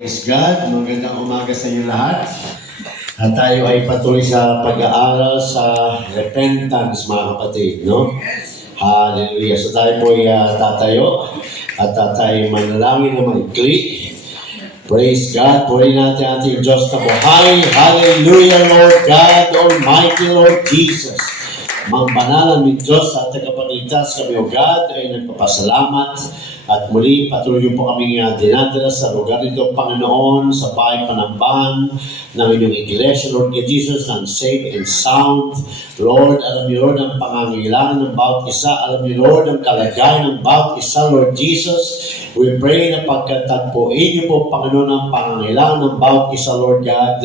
Praise God, magandang umaga sa inyo lahat. At tayo ay patuloy sa pag-aaral sa repentance, mga kapatid, no? Hallelujah. So tayo po ay tatayo at tayo manalangin na maikli. Praise God. Purihin natin ating Diyos na buhay. Hallelujah, Lord God Almighty, Lord Jesus. Mangbanal ng Diyos at tagapagligtas kami, O God, ay nagpapasalamat. At muli, patuloy po kami dinadala sa lugar nito, Panginoon, sa bahay panambahan ng inyong iglesia, Lord God Jesus, ng safe and sound. Lord, alam niyo, Lord, ang pangangailangan ng bawat isa. Alam niyo, Lord, ang kalagayan ng bawat isa, Lord Jesus. We pray na pagkatagpuin niyo po, Panginoon, ang pangangailangan ng bawat isa, Lord God.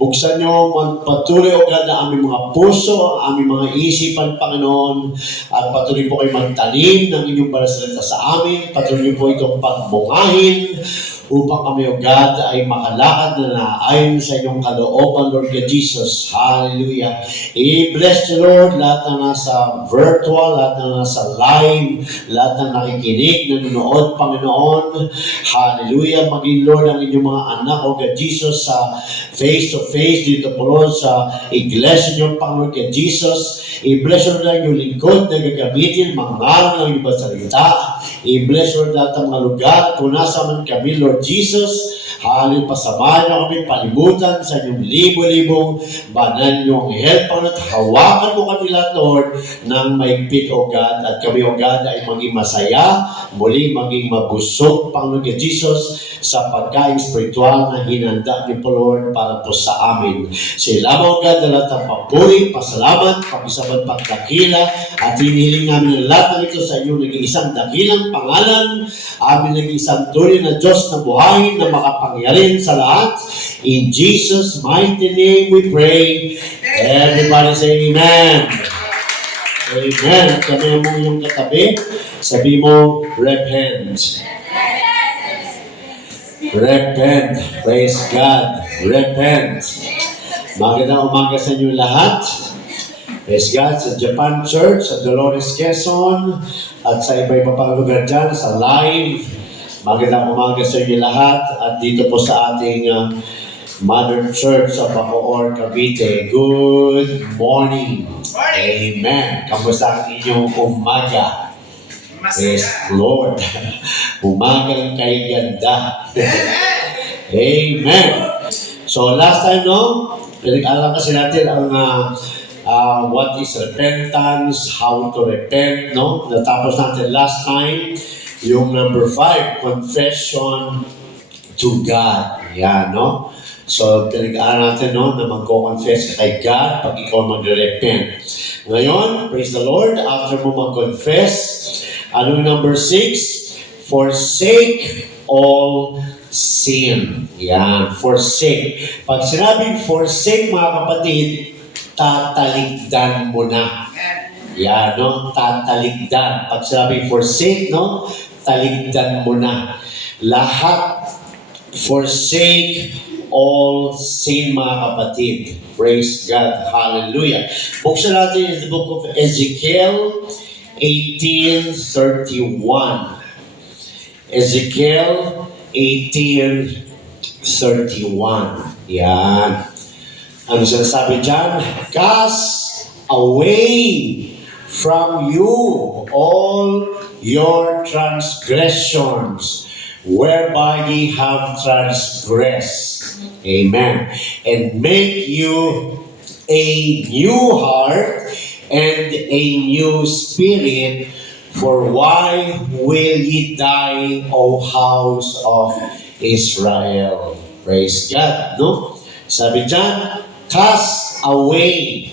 Buksan niyo, patuloy, O God, na aming mga puso, ang aming mga isipan, Panginoon, at patuloy po kayo magtanim ng inyong balasalita sa amin. Patuloy niyo po itong pagbungahin upang kami, O God, ay makalakad na naayon sa inyong kalooban, Lord God Jesus. Hallelujah. I-bless you, Lord, lahat na nasa virtual, lahat na nasa live, lahat na nakikinig, nanonood, Panginoon. Hallelujah. Maging, Lord, ang inyong mga anak, O God Jesus, sa face-to-face dito po, Lord, sa iglesia niyo, Panginoon God Jesus. I-bless you, Lord, ang inyong lingkod na gagamitin, mangaral ng inyong salita. I-bless you, Lord, lahat ng mga lugar kung nasa man kami, Lord Jesus. Hallelujah, pasamahan niyo kami palibutan sa inyong libo-libong banal niyong help, at hawakan mo kami lahat, Lord, ng maigpit, O God, at kami, O God, ay maging masaya, muli maging mabusog, Panginoon Jesus, sa pagkain spiritual na hinanda niyo po, Lord, para po sa amin. Salamat, O God, na lahat ng papuri, pasalamat, pag-isabat, pagdakila, at hinihiling namin ng lahat ng ito sa inyong nag-iisang dakilang pangalan, amin nag-iisang tuloy na Diyos na buhay na makapangyarihan sa lahat. In Jesus' mighty name we pray. Everybody say Amen. Amen. At kami mo yung katabi, sabi mo, repent. Repent. Praise God. Repent. Magandang umaga sa inyo lahat. Praise God, sa Japan Church, sa Dolores, Quezon, at sa iba-iba pang lugar dyan, sa live. Magandang umaga sa inyo lahat. At dito po sa ating Mother Church sa Bacoor, Cavite. Good morning. Amen. Kamusta ang inyong umaga? Praise Lord. Umagang kay ganda. Amen. So last time, no? Pinag-aral kasi natin ang what is repentance, how to repent, no? Natapos natin last time yung number 5, confession to God. Yan, no? So, pinag-aaral natin, no, na magko-confess ka kay God pag ikaw magre-repent. Ngayon, praise the Lord, after mo mag-confess, ano number 6? Forsake all sin. Yan, forsake. Pag sinabing forsake, mga kapatid, tataligdan mo na. Yan, no? Tataligdan. Pag sinabing forsake, no? Taligdan mo na. Lahat, forsake all sin, mga kapatid. Praise God. Hallelujah. Buksan natin in the book of Ezekiel 18:31. Ezekiel 18:31. Yan. Ano sinasabi dyan? Cast away from you all your transgressions, whereby ye have transgressed. Amen. And make you a new heart and a new spirit, for why will ye die, O house of Israel? Praise God, no? Sabi dyan, cast away.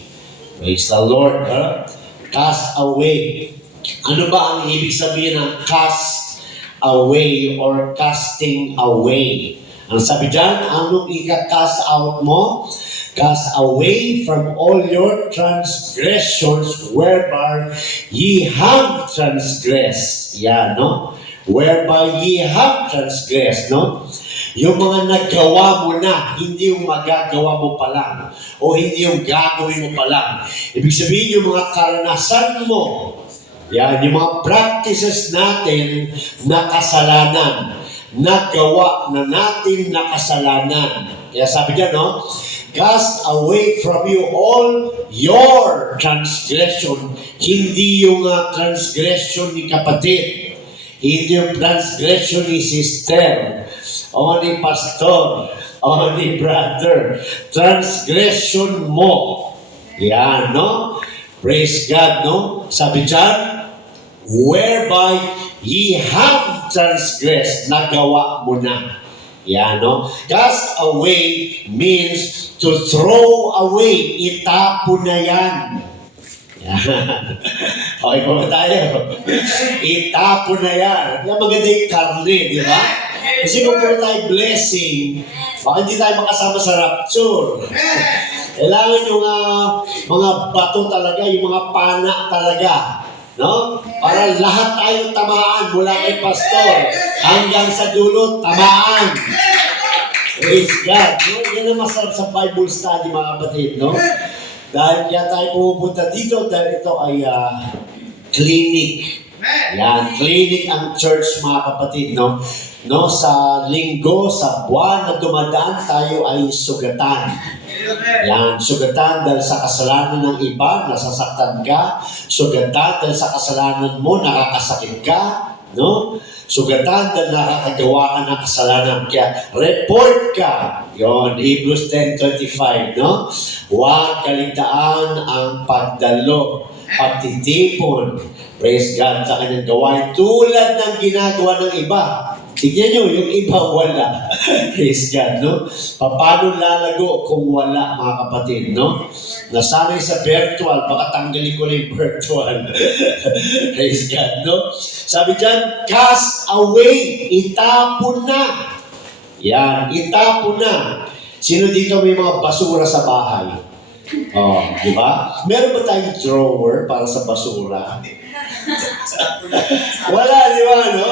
Praise the Lord, huh? Cast away. Ano ba ang ibig sabihin ng cast away or casting away? Ang sabi dyan, anong ika-cast out mo? Cast away from all your transgressions whereby ye have transgressed. Yan, no? Whereby ye have transgressed, no? Yung mga nagawa mo na, hindi yung magagawa mo pa lang, o hindi yung gagawin mo pa lang. Ibig sabihin yung mga karanasan mo, yan, yung mga practices natin na kasalanan, nagawa na natin na kasalanan. Kaya sabi niya, no? Cast away from you all your transgression. Hindi yung transgression ni kapatid. Hindi yung transgression ni sister. O ni pastor. O ni brother. Transgression mo. Yan, no? Praise God, no? Sabi dyan, whereby ye have transgressed, nagawa mo na. Yan, no? Cast away means to throw away. Itapon na yan. Yan. Okay pa ba tayo? Itapon na yan. Yan maganda yung karne, di ba? Kasi kung meron tayo blessing, baka hindi tayo makasama sa rapture. Kailangan yung mga bato talaga, yung mga pana talaga. No? Para lahat tayong tamaan mula kay pastor hanggang sa dulo, tamaan. Praise God. No? Yan ang masarap sa Bible study, mga kapatid. No? Dahil kaya tayo pupunta dito dahil ito ay clinic. Yan, clinic ang church, mga kapatid. No? No, sa linggo, sa buwan na dumadaan, tayo ay sugatan. Yan, sugatan dahil sa kasalanan ng iba, nasasaktan ka. Sugatan dahil sa kasalanan mo, nakakasakit ka. No? Sugatan dahil nakakagawa ka ng kasalanan. Kaya, report ka. Yon, Hebrews 10:25, no? Huwag kaligtaan ang pagdalo, pagtitipon. Praise God sa kanyang gawain. Tulad ng ginagawa ng iba. Tignan nyo, yung iba wala. Praise God, no? Paano lalago kung wala, mga kapatid, no? Nasanay sa virtual, baka tanggalin ko na yung virtual. Praise God, no? Sabi dyan, cast away, itapon na. Yan, itapon na. Sino dito may mga basura sa bahay? Oh, di ba? Meron ba tayong drawer para sa basura? Wala, di ba, no?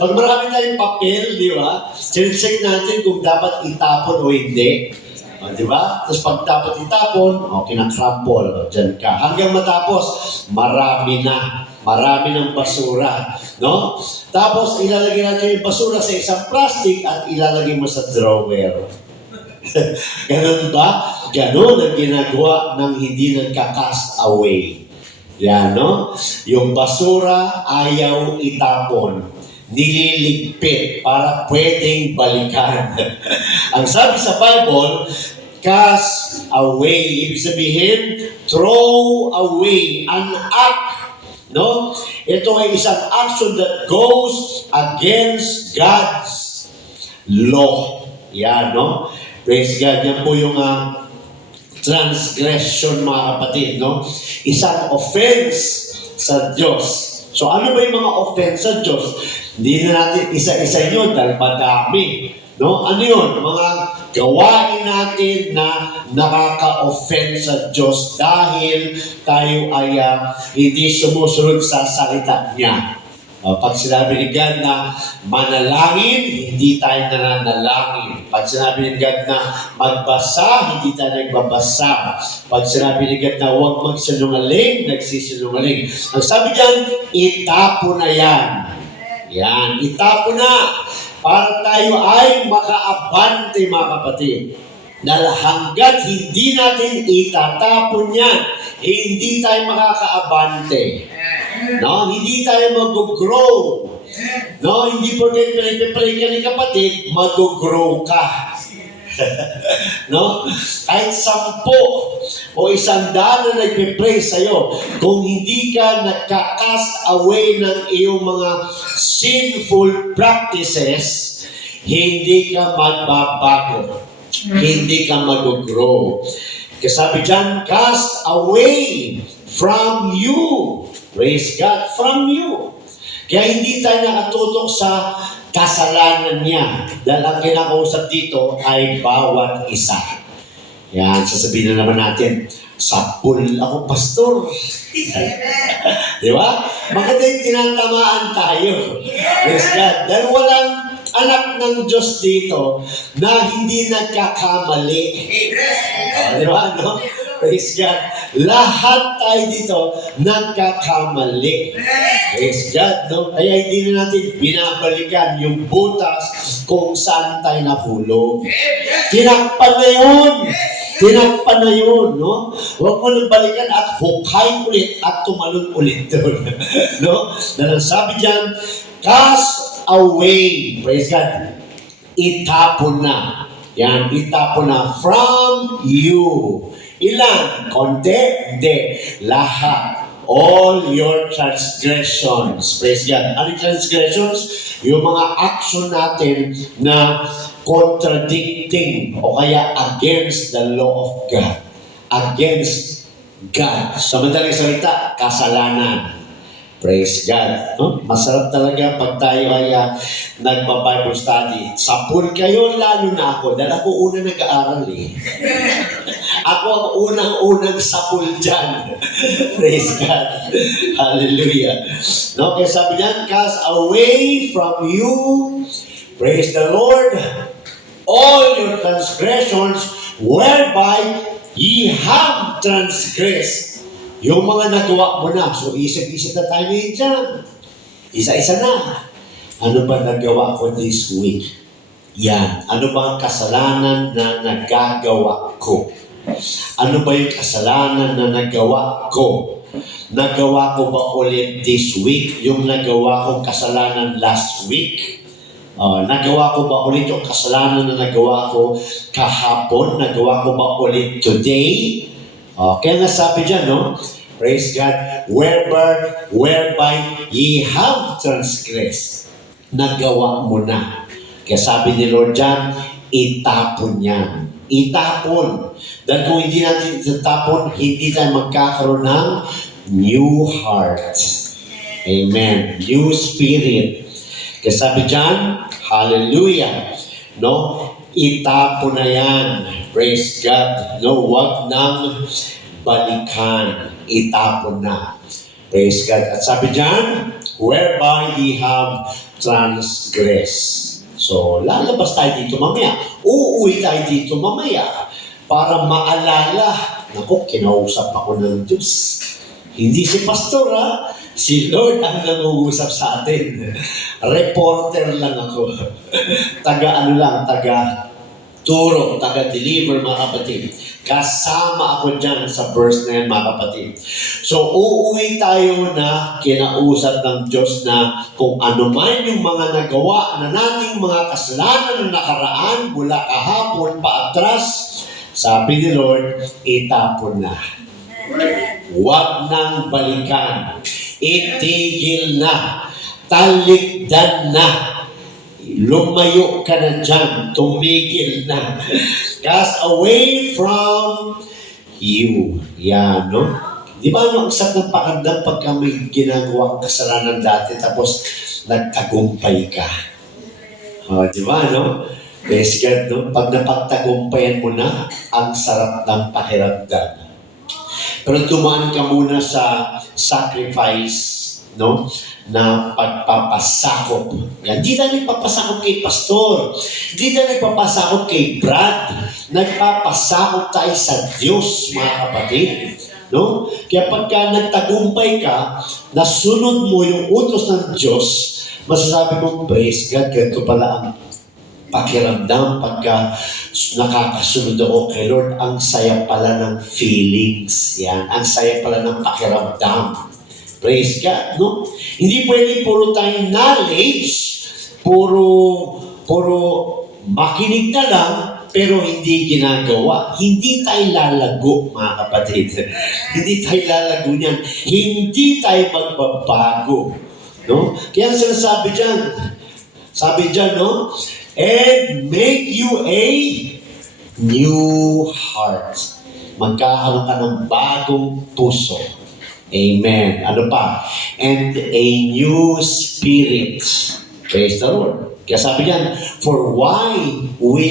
Pag marami tayong papel, di ba? Check natin kung dapat itapon o hindi. O, di ba? Tapos pag dapat itapon, kinakrumple, dyan ka. Hanggang matapos, marami na. Marami ng basura. No? Tapos, ilalagay natin yung basura sa isang plastic at ilalagay mo sa drawer. Ganun ba? Ganun ang ginagawa ng hindi nagka-cast away. Yan, no? Yung basura, ayaw itapon. Nililigpit para pwedeng balikan. Ang sabi sa Bible, cast away. Ibig sabihin, throw away. An act. No? Ito ay isang action that goes against God's law. Yan, no? Praise God. Yan po yung transgression, mga kapatid, no? Isang offense sa Diyos. So, ano ba yung mga offense sa Diyos? Hindi na natin isa-isa yun dahil madami. No? Ano yun? Mga gawain natin na nakaka-offend sa Diyos dahil tayo ay hindi sumusunod sa salita niya. Pag sinabi ni God na manalangin, hindi tayo nananalangin. Pag sinabi ni God na magbasa, hindi tayo nagbabasa. Pag sinabi ni God na huwag magsinungaling, nagsisinungaling. Ang sabi diyan, itapon na yan. Yan, itapon na. Para tayo ay makaabante, mga kapatid. Dahil hanggat hindi natin itatapon yan, hindi tayo makakaabante. No, hindi tayo mag-grow. No, hindi porket pinipray ka ni kapatid, mag-grow ka. No? Kahit 10 o 100 na nagpipray sa'yo, kung hindi ka nagka-cast away ng iyong mga sinful practices, hindi ka magbabago. Hindi ka mag-grow. Kasabi dyan, cast away from you. Praise God, from you. Kaya hindi tayo nakatutok sa kasalanan niya. Dahil ang kinakausap dito ay bawat isa. Yan, sasabihin na naman natin, sapul ako, pastor. Di ba? Maganda yung tinatamaan tayo. Praise God. Dahil walang anak ng Diyos dito na hindi nagkakamali. Di ba? No? Praise God. Lahat tayo dito nagkakamali. Praise God, no? Kaya hindi na natin binabalikan yung butas kung saan tayo nahulog. Tinakpan na yun. Tinakpan na yun, no? Huwag mo nang balikan at hukayin ulit at tumalon ulit doon. No? Dahil sabi dyan, cast away. Praise God. Itapon na. Yan, itapon na from you. Ilan? Konti? Hindi. Lahat. All your transgressions. Praise God. Ano yung transgressions? Yung mga action natin na contradicting o kaya against the law of God. Against God. Sa madaling salita, kasalanan. Praise God. No? Masarap talaga pag tayo ay nagpa-Bible study. Sapul kayo, lalo na ako. Dahil ako una nag-aaral eh. Ako ang unang-unang sapul dyan. Praise God. Hallelujah. No? Kaya sabi niyan, cast away from you, praise the Lord, all your transgressions whereby ye have transgressed. Yung mga nagawa mo na. So, isip-isip na tayo ngayon dyan. Isa-isa na. Ano ba nagawa ko this week? Yan. Ano ba ang kasalanan na nagagawa ko? Ano ba yung kasalanan na nagawa ko? Nagawa ko ba ulit this week? Yung nagawa kong kasalanan last week? Nagawa ko ba ulit yung kasalanan na nagawa ko kahapon? Nagawa ko ba ulit today? Kaya nga sabi dyan, no? Praise God, whereby ye have transgressed. Nagawa mo na. Kaya sabi ni Lord dyan, itapon yan. Itapon. Dahil kung hindi natin itapon, hindi tayo magkakaroon ng new heart. Amen. New spirit. Kaya sabi dyan, hallelujah. No? Itapon na yan. Praise God. No, wag nang balikan. Itapon na. Praise God. At sabi dyan, whereby ye have transgressed. So, lalabas tayo dito mamaya. Uuwi tayo dito mamaya para maalala. Naku, kinausap ako ng Diyos. Hindi si pastor, ha? Si Lord ang nangungusap sa atin. Reporter lang ako. Taga turo, taga-deliver, mga kapatid. Kasama ako dyan sa verse na yan, mga kapatid. So, uuwi tayo na kinausap ng Diyos na kung ano man yung mga nagawa na nating mga kasalanan na nakaraan mula kahapon paatras, sabi ni Lord, itapon na. Huwag nang balikan. Itigil na. Talikdan na. Lumayo ka na dyan. Tumigil na. Cast away from you. Yan, no? Di ba ang sakit ng pakandang pagka may ginagawa kasalanan dati tapos nagtagumpay ka? Di ba, no? Praise God, no? Pag napagtagumpayan mo na, ang sarap ng pakiramdam. Pero tumaan ka muna sa sacrifice, no? Na pagpapasakop. Yan. Di tayo nagpapasakop kay pastor. Di tayo nagpapasakop kay Brad. Nagpapasakop tayo sa Diyos, mga kapatid. No? Kaya pagka nagtagumpay ka, nasunod mo yung utos ng Diyos, masasabi mo, praise God, ganito pala ang pakiramdam pagka nakakasunod ako kay Lord. Ang saya pala ng feelings. Yan. Ang saya pala ng pakiramdam. Praise God, no? Hindi pwede puro tayong knowledge, puro makinig na lang, pero hindi ginagawa. Hindi tayo lalago, mga kapatid. Hindi tayo lalago niyan. Hindi tayo magbabago. No? Kaya sinasabi dyan, sabi dyan, no? And make you a new heart. Magkakaroon ka ng bagong puso. Amen. Ano pa? And a new spirit. Praise the Lord. Kaya sabi niyan, for why will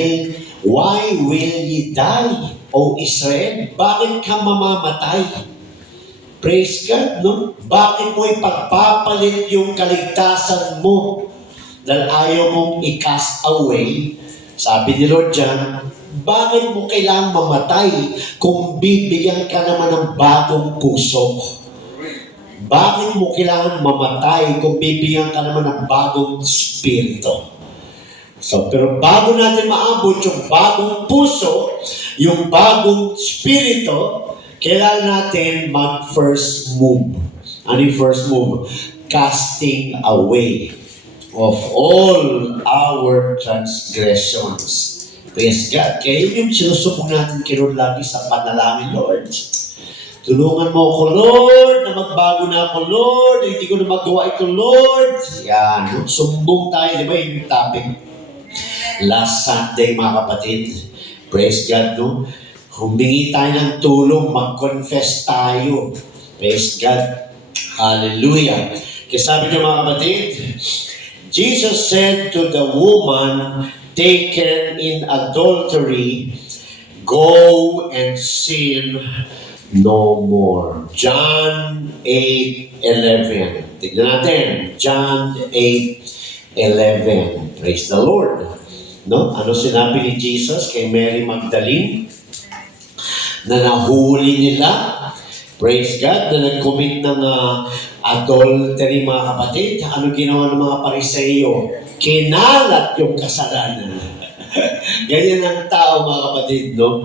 ye die, O Israel? Bakit ka mamamatay? Praise God, no? Bakit mo ipagpapalit yung kaligtasan mo? Dahil ayaw mong i-cast away. Sabi ni Lord dyan, bakit mo kailangang mamatay kung bibigyan ka naman ng bagong puso? Bakit mo kailangan mamatay kung bibigyan ka naman ng bagong spirito? So, pero bago natin maabot yung bagong puso, yung bagong spirito, kailangan natin mag-first move. Ano yung first move? Casting away of all our transgressions. Praise God. Kaya yun yung sinusubong natin kay Lord lagi sa panalangin, Lord. Tulungan mo ako, Lord, na magbago na ako, Lord. Hindi ko na magawa ito, Lord. Yan. Sumbong tayo, di ba yung topic? Last Sunday, mga kapatid. Praise God, no? Humingi tayo ng tulong, mag-confess tayo. Praise God. Hallelujah. Kaya sabi niyo, mga kapatid, Jesus said to the woman taken in adultery, go and sin no more. John 8:11. Tignan natin. John 8:11. Praise the Lord. No? Ano sinabi ni Jesus kay Mary Magdalene? Na nahuli nila. Praise God. Na nag-commit ng adultery, mga kapatid. Ano ginawa ng mga Pariseyo? Kinalat yung kasalanan. Ganyan ang tao, mga kapatid, no?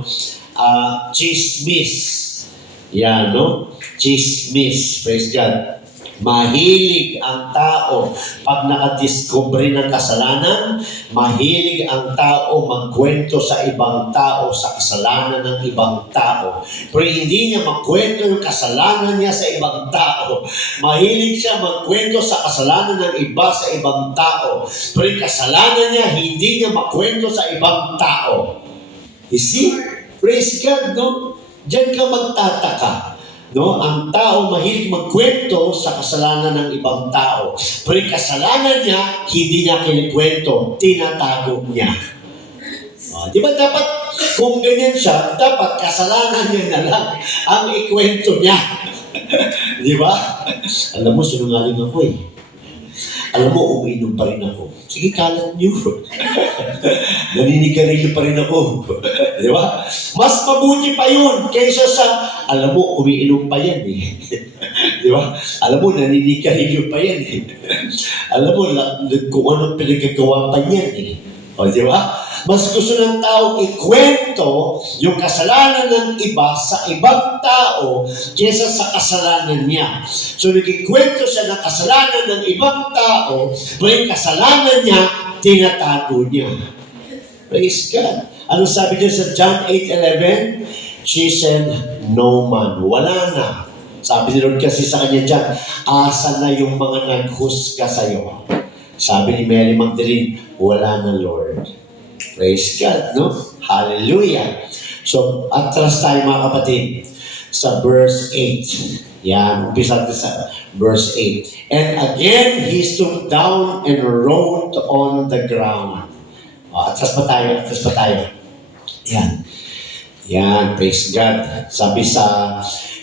Chismis. Yan, no? Chismis. Praise God. Mahilig ang tao pag nakadiscovery ng kasalanan, mahilig ang tao magkwento sa ibang tao sa kasalanan ng ibang tao. Pero hindi niya magkwento yung kasalanan niya sa ibang tao. Mahilig siya magkwento sa kasalanan ng iba sa ibang tao. Pero yung kasalanan niya, hindi niya magkwento sa ibang tao. You see? Praise God, no? Diyan ka magtataka. No, ang tao mahilig magkwento sa kasalanan ng ibang tao. Pero yung kasalanan niya, hindi niya kinikwento, tinatago niya. Di ba dapat, kung ganyan siya, dapat kasalanan niya na lang ang ikwento niya. Di ba? Alam mo, sinungaling ako eh. Alam mo, umiinom pa rin ako. Sige, kalat niyo. Naninigarilyo pa rin ako. Di ba? Mas mabuti pa yun kaysa sa, alam mo, umiinom pa yan eh. Di ba? Alam mo, naninigarilyo pa yan eh. Alam mo, kung anong pinagagawa pa yan eh. O, di ba? Mas gusto ng tao ikwento yung kasalanan ng iba sa ibang tao kaysa sa kasalanan niya. So, nagkikwento siya ng kasalanan ng ibang tao, pero yung kasalanan niya, tinatago niya. Praise God. Ano sabi niya sa John 8:11? She said, no man. Wala na. Sabi ni Lord kasi sa kanya dyan, asa na yung mga naghusga sa'yo? Sabi ni Mary Magdalene, wala na, Lord. Praise God, no? Hallelujah. So, atras tayo, mga kapatid, sa verse 8. Yan, umpisa sa verse 8. And again, he stood down and wrote on the ground. Atras pa tayo. Yan. Yan, praise God. Sabi sa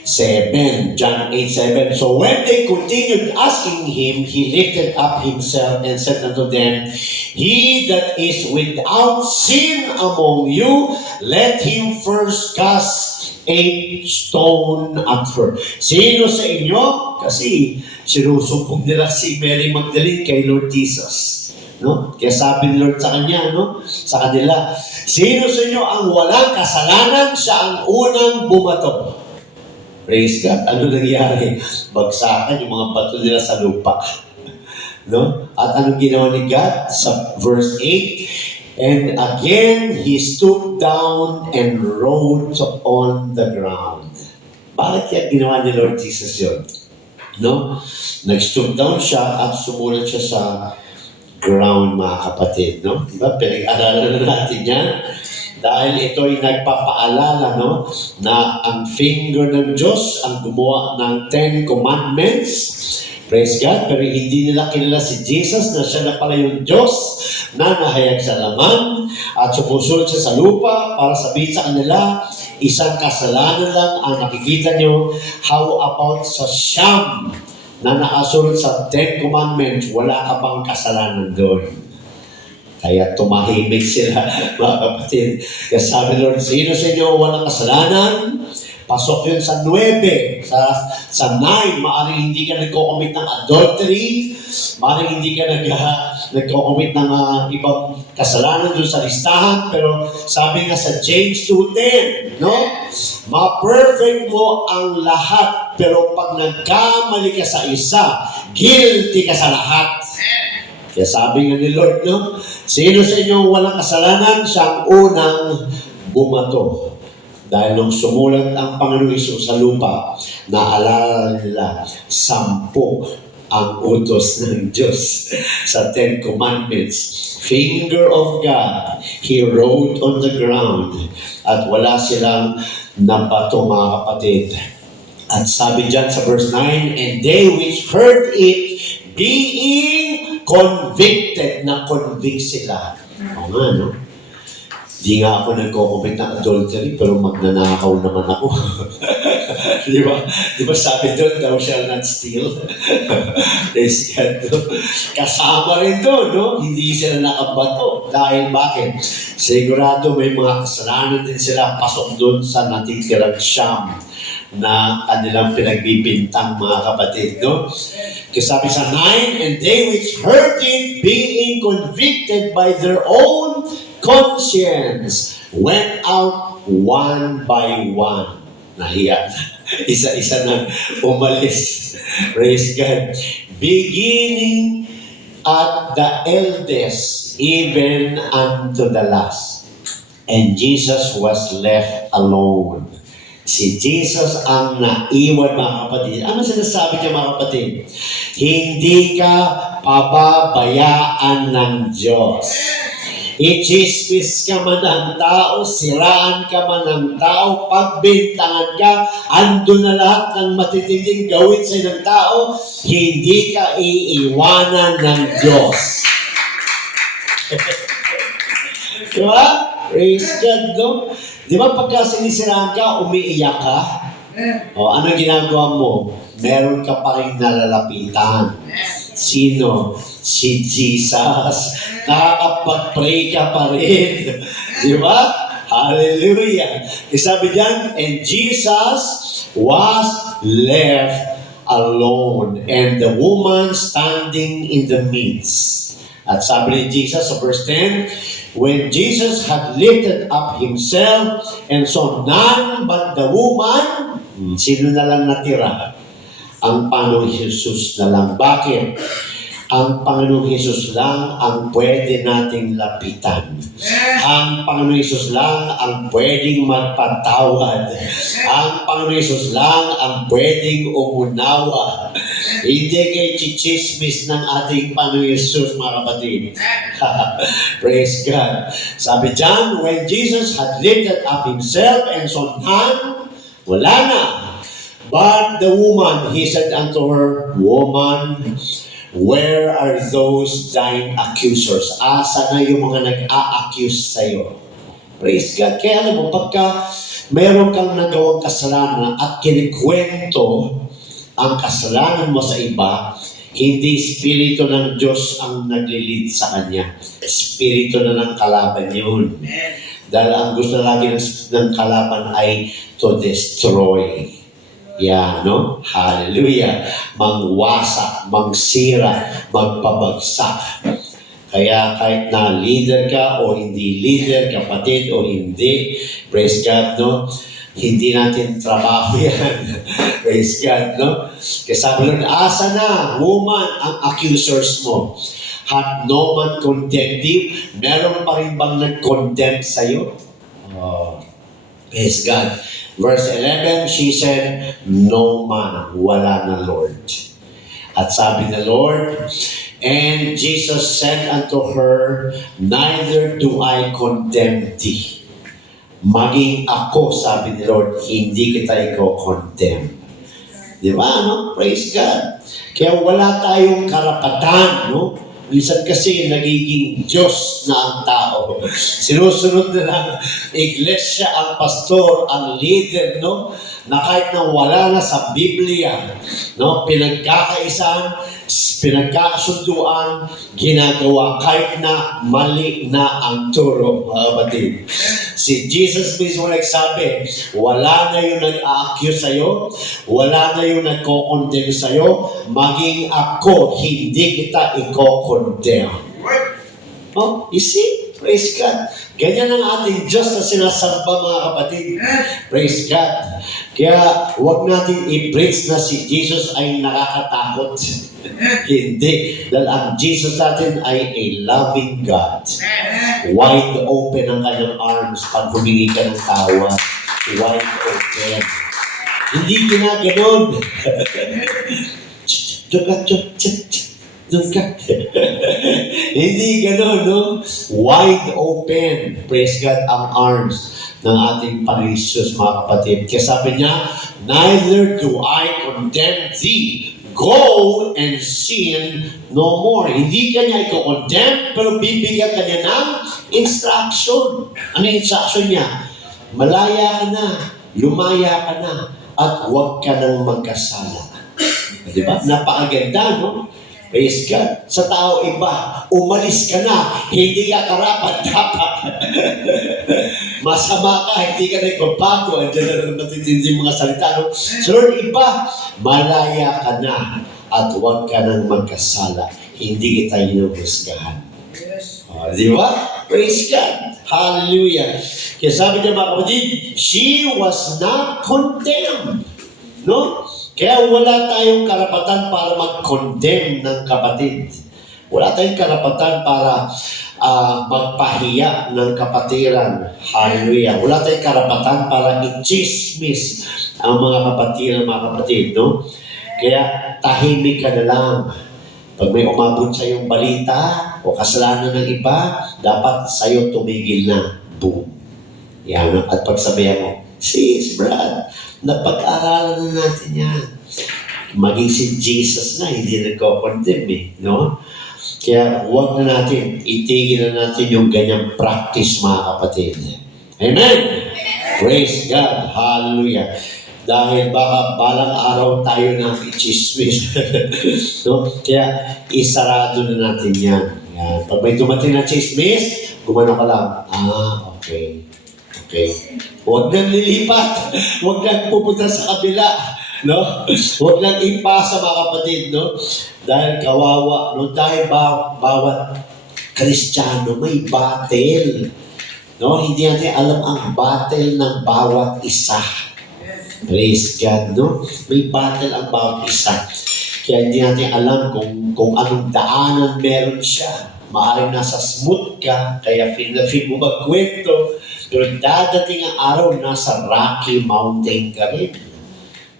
7, John 8:7. So when they continued asking him, he lifted up himself and said unto them, he that is without sin among you, let him first cast a stone at her. Sino sa inyo? Kasi sinusumpong nila si Mary Magdalene kay Lord Jesus. No? Kaya sabi ni Lord sa kanya, no? Sa kanila, sino sa inyo ang walang kasalanan, siya ang unang bumato. Praise God. Ano nangyari? Bagsakan yung mga bato nila sa lupa. No? At anong ginawa ni God? Sa verse 8, and again, he stooped down and wrote on the ground. Bakit kaya ginawa ni Lord Jesus yun? No? Nag-stoop down siya at sumulat siya sa ground, mga kapatid. No? Diba? Pinag-aralan na natin yan. Dahil ito ay nagpapaalala, no, na ang finger ng Diyos ang gumawa ng 10 Commandments. Praise God. Pero hindi nila kilala si Jesus na siya na pala yung Diyos na nahayag sa laman at sumusunod siya sa lupa para sabihin sa kanila, isang kasalanan lang ang nakikita nyo. How about sa siyam na nakasunod sa 10 Commandments? Wala ka bang kasalanan doon? Kaya tumahimik sila, mga kapatid. Kaya sabi Lord, sino sa inyo walang kasalanan? Pasok yun sa 9. Sa 9, maaaring hindi ka nagko-commit ng adultery, maaaring hindi ka nagko-commit ng ibang kasalanan doon sa listahan, pero sabi nga sa James 2:10, no? Ma-perfect mo ang lahat, pero pag nagkamali ka sa isa, guilty ka sa lahat. Kaya sabi nga ni Lord, no? Sino sa inyo walang kasalanan, siya ang unang bumato. Dahil nung sumulat ang Panginoon Hesus sa lupa, naalala nila 10 ang utos ng Diyos sa 10 Commandments. Finger of God, He wrote on the ground. At wala silang nabato, mga kapatid. At sabi dyan sa verse 9, and they which heard it, being convicted, na convict sila. O nga, no? Di nga ako nagko-commit ng adultery, pero magnanakaw naman ako. Di ba? Di ba sabi doon, thou shall not steal? Praise God, no? Kasama rin doon, no? Hindi sila nakabato. Dahil bakit? Sigurado may mga kasalanan din sila pasok doon sa natitirang siyam na kanilang pinagbibintang, mga kapatid, no? Kasi sabi sa 9, and they which heard it, being convicted by their own conscience, went out one by one. Nahiya. Isa-isa na umalis. Praise God. Beginning at the eldest, even unto the last. And Jesus was left alone. Si Jesus ang naiwan, mga kapatid. Ano sinasabi niya, mga kapatid? Hindi ka pababayaan ng Diyos. I-chismis ka man ng tao, siraan ka man ng tao, pagbintangan ka, ando na lahat ng matitinding gawin sa ng tao, hindi ka iiwanan ng Diyos. Diba? Praise God, no? Di ba pagka sinisiraan ka, umiiyak ka? O, ano ginagawa mo? Meron ka pa rin nalalapitan. Sino? Si Jesus. Nakakapag-pray ka pa rin. Di ba? Hallelujah. Sabi diyan, and Jesus was left alone, and the woman standing in the midst. At sabi ni Jesus sa verse 10, when Jesus had lifted up himself and saw none but the woman, sino na lang natira? Ang Panginoong Hesus na lang. Bakit? Ang Panginoong Hesus lang ang pwede nating lapitan. Ang Panginoong Hesus lang ang pwedeng magpatawad. Ang Panginoong Hesus lang ang pwedeng umunawa. Hindi kay chichismis ng ating Panginoong Hesus, mga kapatid. Praise God. Sabi dyan, when Jesus had lifted up himself and saw none, wala na. But the woman, he said unto her, woman, where are those thine accusers? Asa na yung mga nag-a-accuse sa'yo? Praise God. Kaya alam mo, pagka mayroon kang nagawang kasalanan at kinikwento ang kasalanan mo sa iba, hindi Espiritu ng Diyos ang naglilid sa kanya. Espiritu na ng kalaban yun. Dahil ang gusto lagi ng kalaban ay to destroy. Yeah, no? Hallelujah. Mangwasak, mangsira, magpabagsak. Kaya kahit na leader ka o hindi leader, kapatid o hindi, praise God, no? Hindi natin trabaho yan. Praise God, no? Kasi sabi lang, asa na, woman, ang accusers mo? Had no man condemned thee? Meron pa rin bang nag-condemn sa'yo? Oh, praise God. Verse 11, she said, no man, wala na Lord. At sabi ng Lord, and Jesus said unto her, neither do I condemn thee. Maging ako, sabi ni Lord, hindi kita i-condemn. Di ba, no? Praise God. Kaya wala tayong karapatan, no? Minsan kasi nagiging Diyos na ang tao. Sinusunod na ng iglesia, ang pastor, ang leader, no? Na kahit na wala na sa Biblia, no? Pinagkakaisahan, pinagkakasunduan, ginagawa kahit na mali na ang turo, mga kapatid. Si Jesus mismo nagsabi, wala na yung nag-a-accuse sa'yo, wala na yung nagko-condemn sa'yo, maging ako, hindi kita iko-condemn. Oh, you see? Praise God. Ganyan ang ating Diyos na sinasamba, mga kapatid. Praise God. Kaya huwag natin i-preach na si Jesus ay nakakatakot. Hindi. Dahil ang Jesus natin ay a loving God. Wide open ang kanyang arms pag humingi ka ng tawa. Wide open. Hindi ginaganon. Hindi gano'n, no? Wide open, praise God, ang arms ng ating Panginoon Jesus, mga kapatid. Kaya sabi niya, neither do I condemn thee. Go and sin no more. Hindi ka niya i-condemn, pero bibigyan ka niya ng instruction. Ano yung instruction niya? Malaya ka na, lumaya ka na, at huwag ka nang magkasala. Diba? Napakaganda, no? Praise God. Sa tao iba, umalis ka na, hindi ka karapat-dapat. Masama ka, hindi ka nagbabago. Andiyan na naman matitindi mga salita. No? So, iba, malaya ka na at huwag ka nang magkasala. Hindi kita hinuhusgahan. Di ba? Praise God. Hallelujah. Kaya sabi niya, mga kapatid, she was not condemned. No? Kaya wala tayong karapatan para mag-condemn ng kapatid. Wala tayong karapatan para magpahiya ng kapatiran. Hallelujah. Wala tayong karapatan para i-chismis ang mga kapatiran, mga kapatid. No? Kaya tahimik ka na lang. Pag may umabot sa iyong balita o kasalanan ng iba, dapat sa iyo tumigil na. Boom. Yan. At pagsabihan mo, sis, Brad, napag-aralan na natin yan. Maging si Jesus na, hindi nagko-condemn no? Kaya huwag na natin, itigil na natin yung ganyang practice, mga kapatid. Amen? Praise God. Hallelujah. Dahil baka balang araw tayo na i-chismis. No? Kaya isarado na natin yan. Yan. Pag may dumating na chismis, gumano ka lang. Okay. Okay. Huwag nang lilipat. Huwag nang pupunta sa kabila. No? Huwag nang ipasa, mga kapatid. No? Dahil kawawa. No? Dahil bawat Kristiyano may battle. No? Hindi natin alam ang battle ng bawat isa. Praise God. No? May battle ang bawat isa. Kaya hindi natin alam kung anong daanan meron siya. Maaaring nasa smooth ka, kaya feel mo magkwento. Pero dadating ang araw, nasa Rocky Mountain ka rin.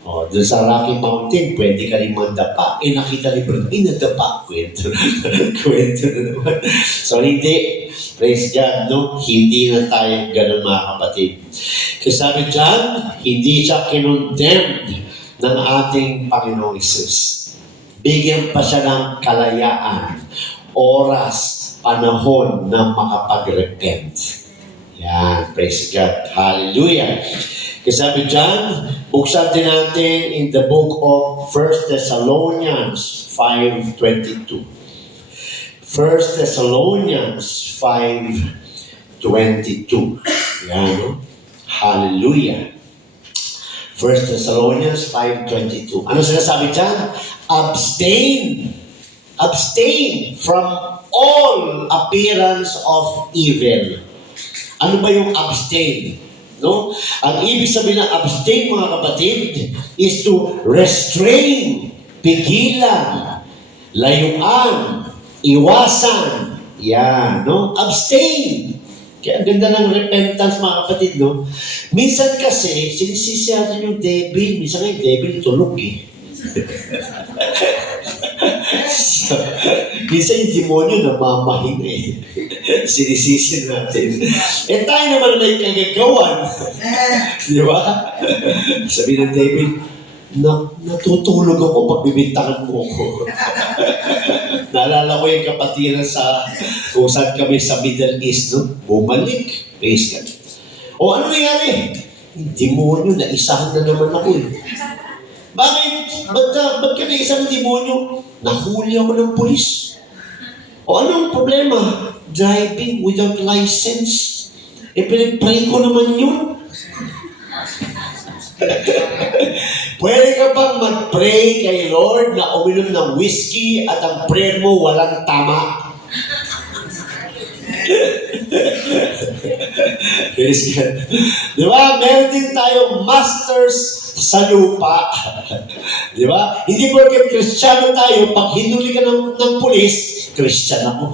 O, doon sa Rocky Mountain, pwede ka rin mandapa. Nakita ni Brad, nadapa. Kwento na naman. So, hindi. Praise God, no? Hindi na tayo ganun, mga kapatid. Kasi sabi dyan, hindi siya kinondemned ng ating Panginoong Isus. Bigyan pa siya ng kalayaan, oras, panahon na makapag-repent. Yan, praise God. Hallelujah. Kasi sabi dyan, buksan din natin in the book of 1 Thessalonians 5:22. 1 Thessalonians 5:22. Yan, no? Hallelujah. 1 Thessalonians 5:22. Ano sinasabi dyan? Abstain. Abstain from all appearance of evil. Ano ba yung abstain? No? Ang ibig sabihin ng abstain, mga kapatid, is to restrain, pigilan, layuan, iwasan. Yan, no? Abstain. Kaya ang ganda ng repentance, mga kapatid, no? Minsan kasi, sinisisiyahan yung devil. Minsan nga yung devil tulog, eh. Minsan yung demonyo namamahinga, eh. Sinisisi natin. Tayo naman na ikagagawan. Di ba? Sabi ng David, natutulog ako pag bibintangan mo ko. Naalala ko yung kapatiran sa kung saan kami sa Middle East, no? Bumalik. Praise God. O ano nangyari? Demonyo, naisahan na naman ako, eh. Bakit? Ba't ka naisang demonyo? nahuli ako ng pulis. O anong problema? Driving without license. Pinag-pray ko naman yun. Pwede ka bang mag-pray kay Lord na uminom ng whiskey at ang prayer mo walang tama? Di ba? Meron din tayong masters sa lupa. Di ba? Hindi porket Kristiyano tayo, pag hinuli ka ng pulis, Kristiyano ako.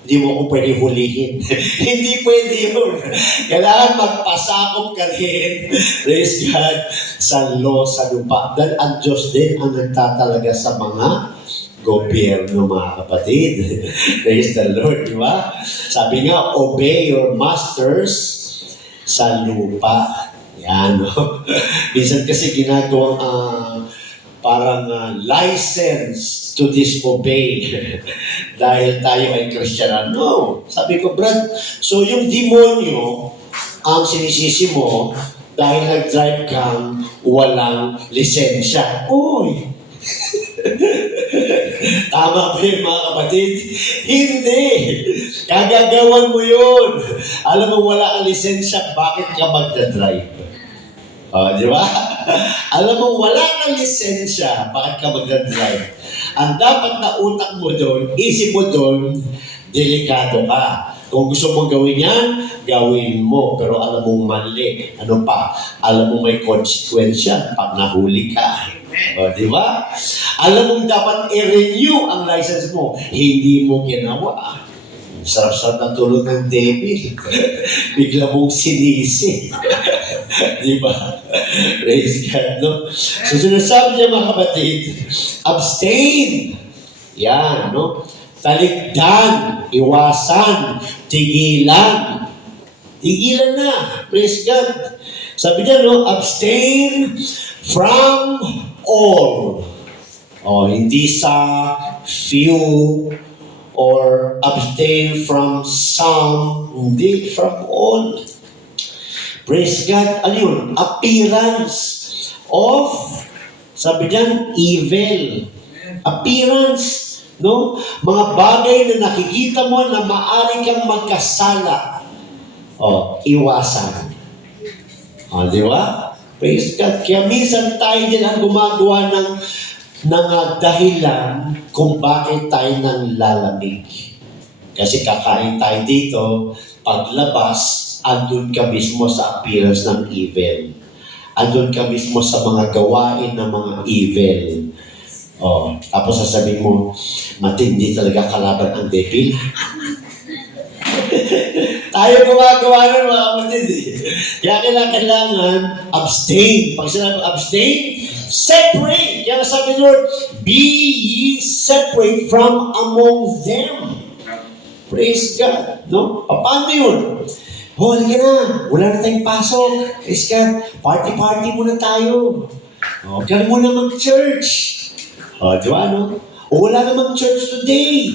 Hindi mo ako pwede hulihin. Hindi pwede yun. Kailangan magpasakop ka rin. Praise God. Sa law, sa lupa. Dahil ang Diyos din ang nagtatalaga sa mga gobyerno, mga kapatid. Praise the Lord, di ba? Sabi nga, obey your masters sa lupa. Yan, no? Minsan kasi ginagawang parang license to disobey dahil tayo ay Kristiyano. No. Sabi ko, Brad, so yung demonyo ang sinisisi mo dahil nag-drive kang walang lisensya. Uy! Tama ba yun, mga kapatid? Hindi! Kagagawan mo yun. Alam mo, wala kang lisensya, bakit ka magdadrive? Di ba? Alam mo, wala kang lisensya, bakit ka magdadrive? Ang dapat na utak mo doon, isip mo doon, delikado ka. Kung gusto mong gawin yan, gawin mo. Pero alam mo mali. Ano pa? Alam mo may consequence pag nahuli ka. Di ba? Alam mo dapat i-renew ang license mo. Hindi mo ginawa. Sarap-sarap na tulog ng devil. Bigla mong sinisi. Di ba? Praise God, no? So, sinasabi niya, mga kapatid, abstain. Yan, no? Talikdan, iwasan, tigilan. Tigilan na. Praise God. Sabi niya, no? Abstain from all. Hindi sa few or abstain from some. Hindi, from all. Praise God. Ano yun? Appearance of, sabi diyan, evil. Appearance. No? Mga bagay na nakikita mo na maaari kang magkasala. Iwasan. Di ba? Praise God. Kaya minsan tayo din ang gumagawa ng dahilan kung bakit tayo nang lalamig. Kasi kakain tayo dito, paglabas, andun ka mismo sa appearance ng evil. Andun ka mismo sa mga gawain ng mga evil. Tapos sasabihin mo, matindi talaga kalaban ang devil. Tayo gumagawa ng mga kapatid. Kaya kailangan abstain. Pag sinabi abstain, separate. Kaya sabi Lord, be ye separate from among them. Praise God. No? Paano yun? Halika na. Wala na tayong pasok. Praise God. Party-party muna tayo. Kaya muna mag-church. Di ba, no? Wala namang church today.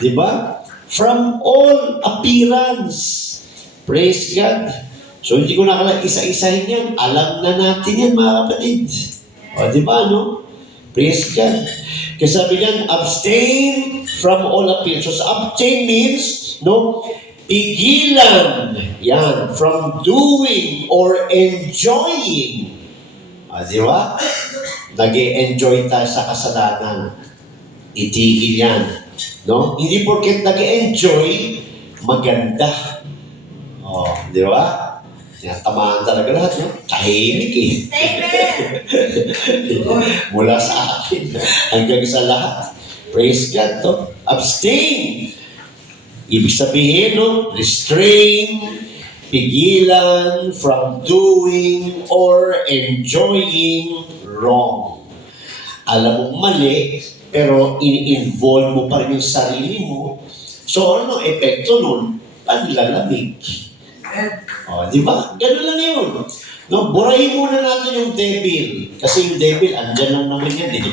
Di ba? From all appearance. Praise God. So, hindi ko na isa-isahin yan. Alam na natin yan, mga kapatid. Di ba, no? Praise God. Kasi sabi yan, abstain from all appearance. So, abstain means, no? Pigilan. Yan. From doing or enjoying. Di ba? Nag-e-enjoy tayo sa kasalanan. Itigil yan. No? Hindi porket nag-e-enjoy, maganda. Di ba? Tamaan talaga lahat, no? Tahimik eh. Mula sa akin hanggang sa lahat. Praise God, to. Abstain. Ibig sabihin, no? Restrain, pigilan from doing or enjoying wrong. Alam mo mali, pero in-involve mo pa rin yung sarili mo. So, ano epekto nun? Panlalamig. Di ba? Ganun lang yun. No, burahin muna natin yung devil. Kasi yung devil, andyan lang naman yan eh.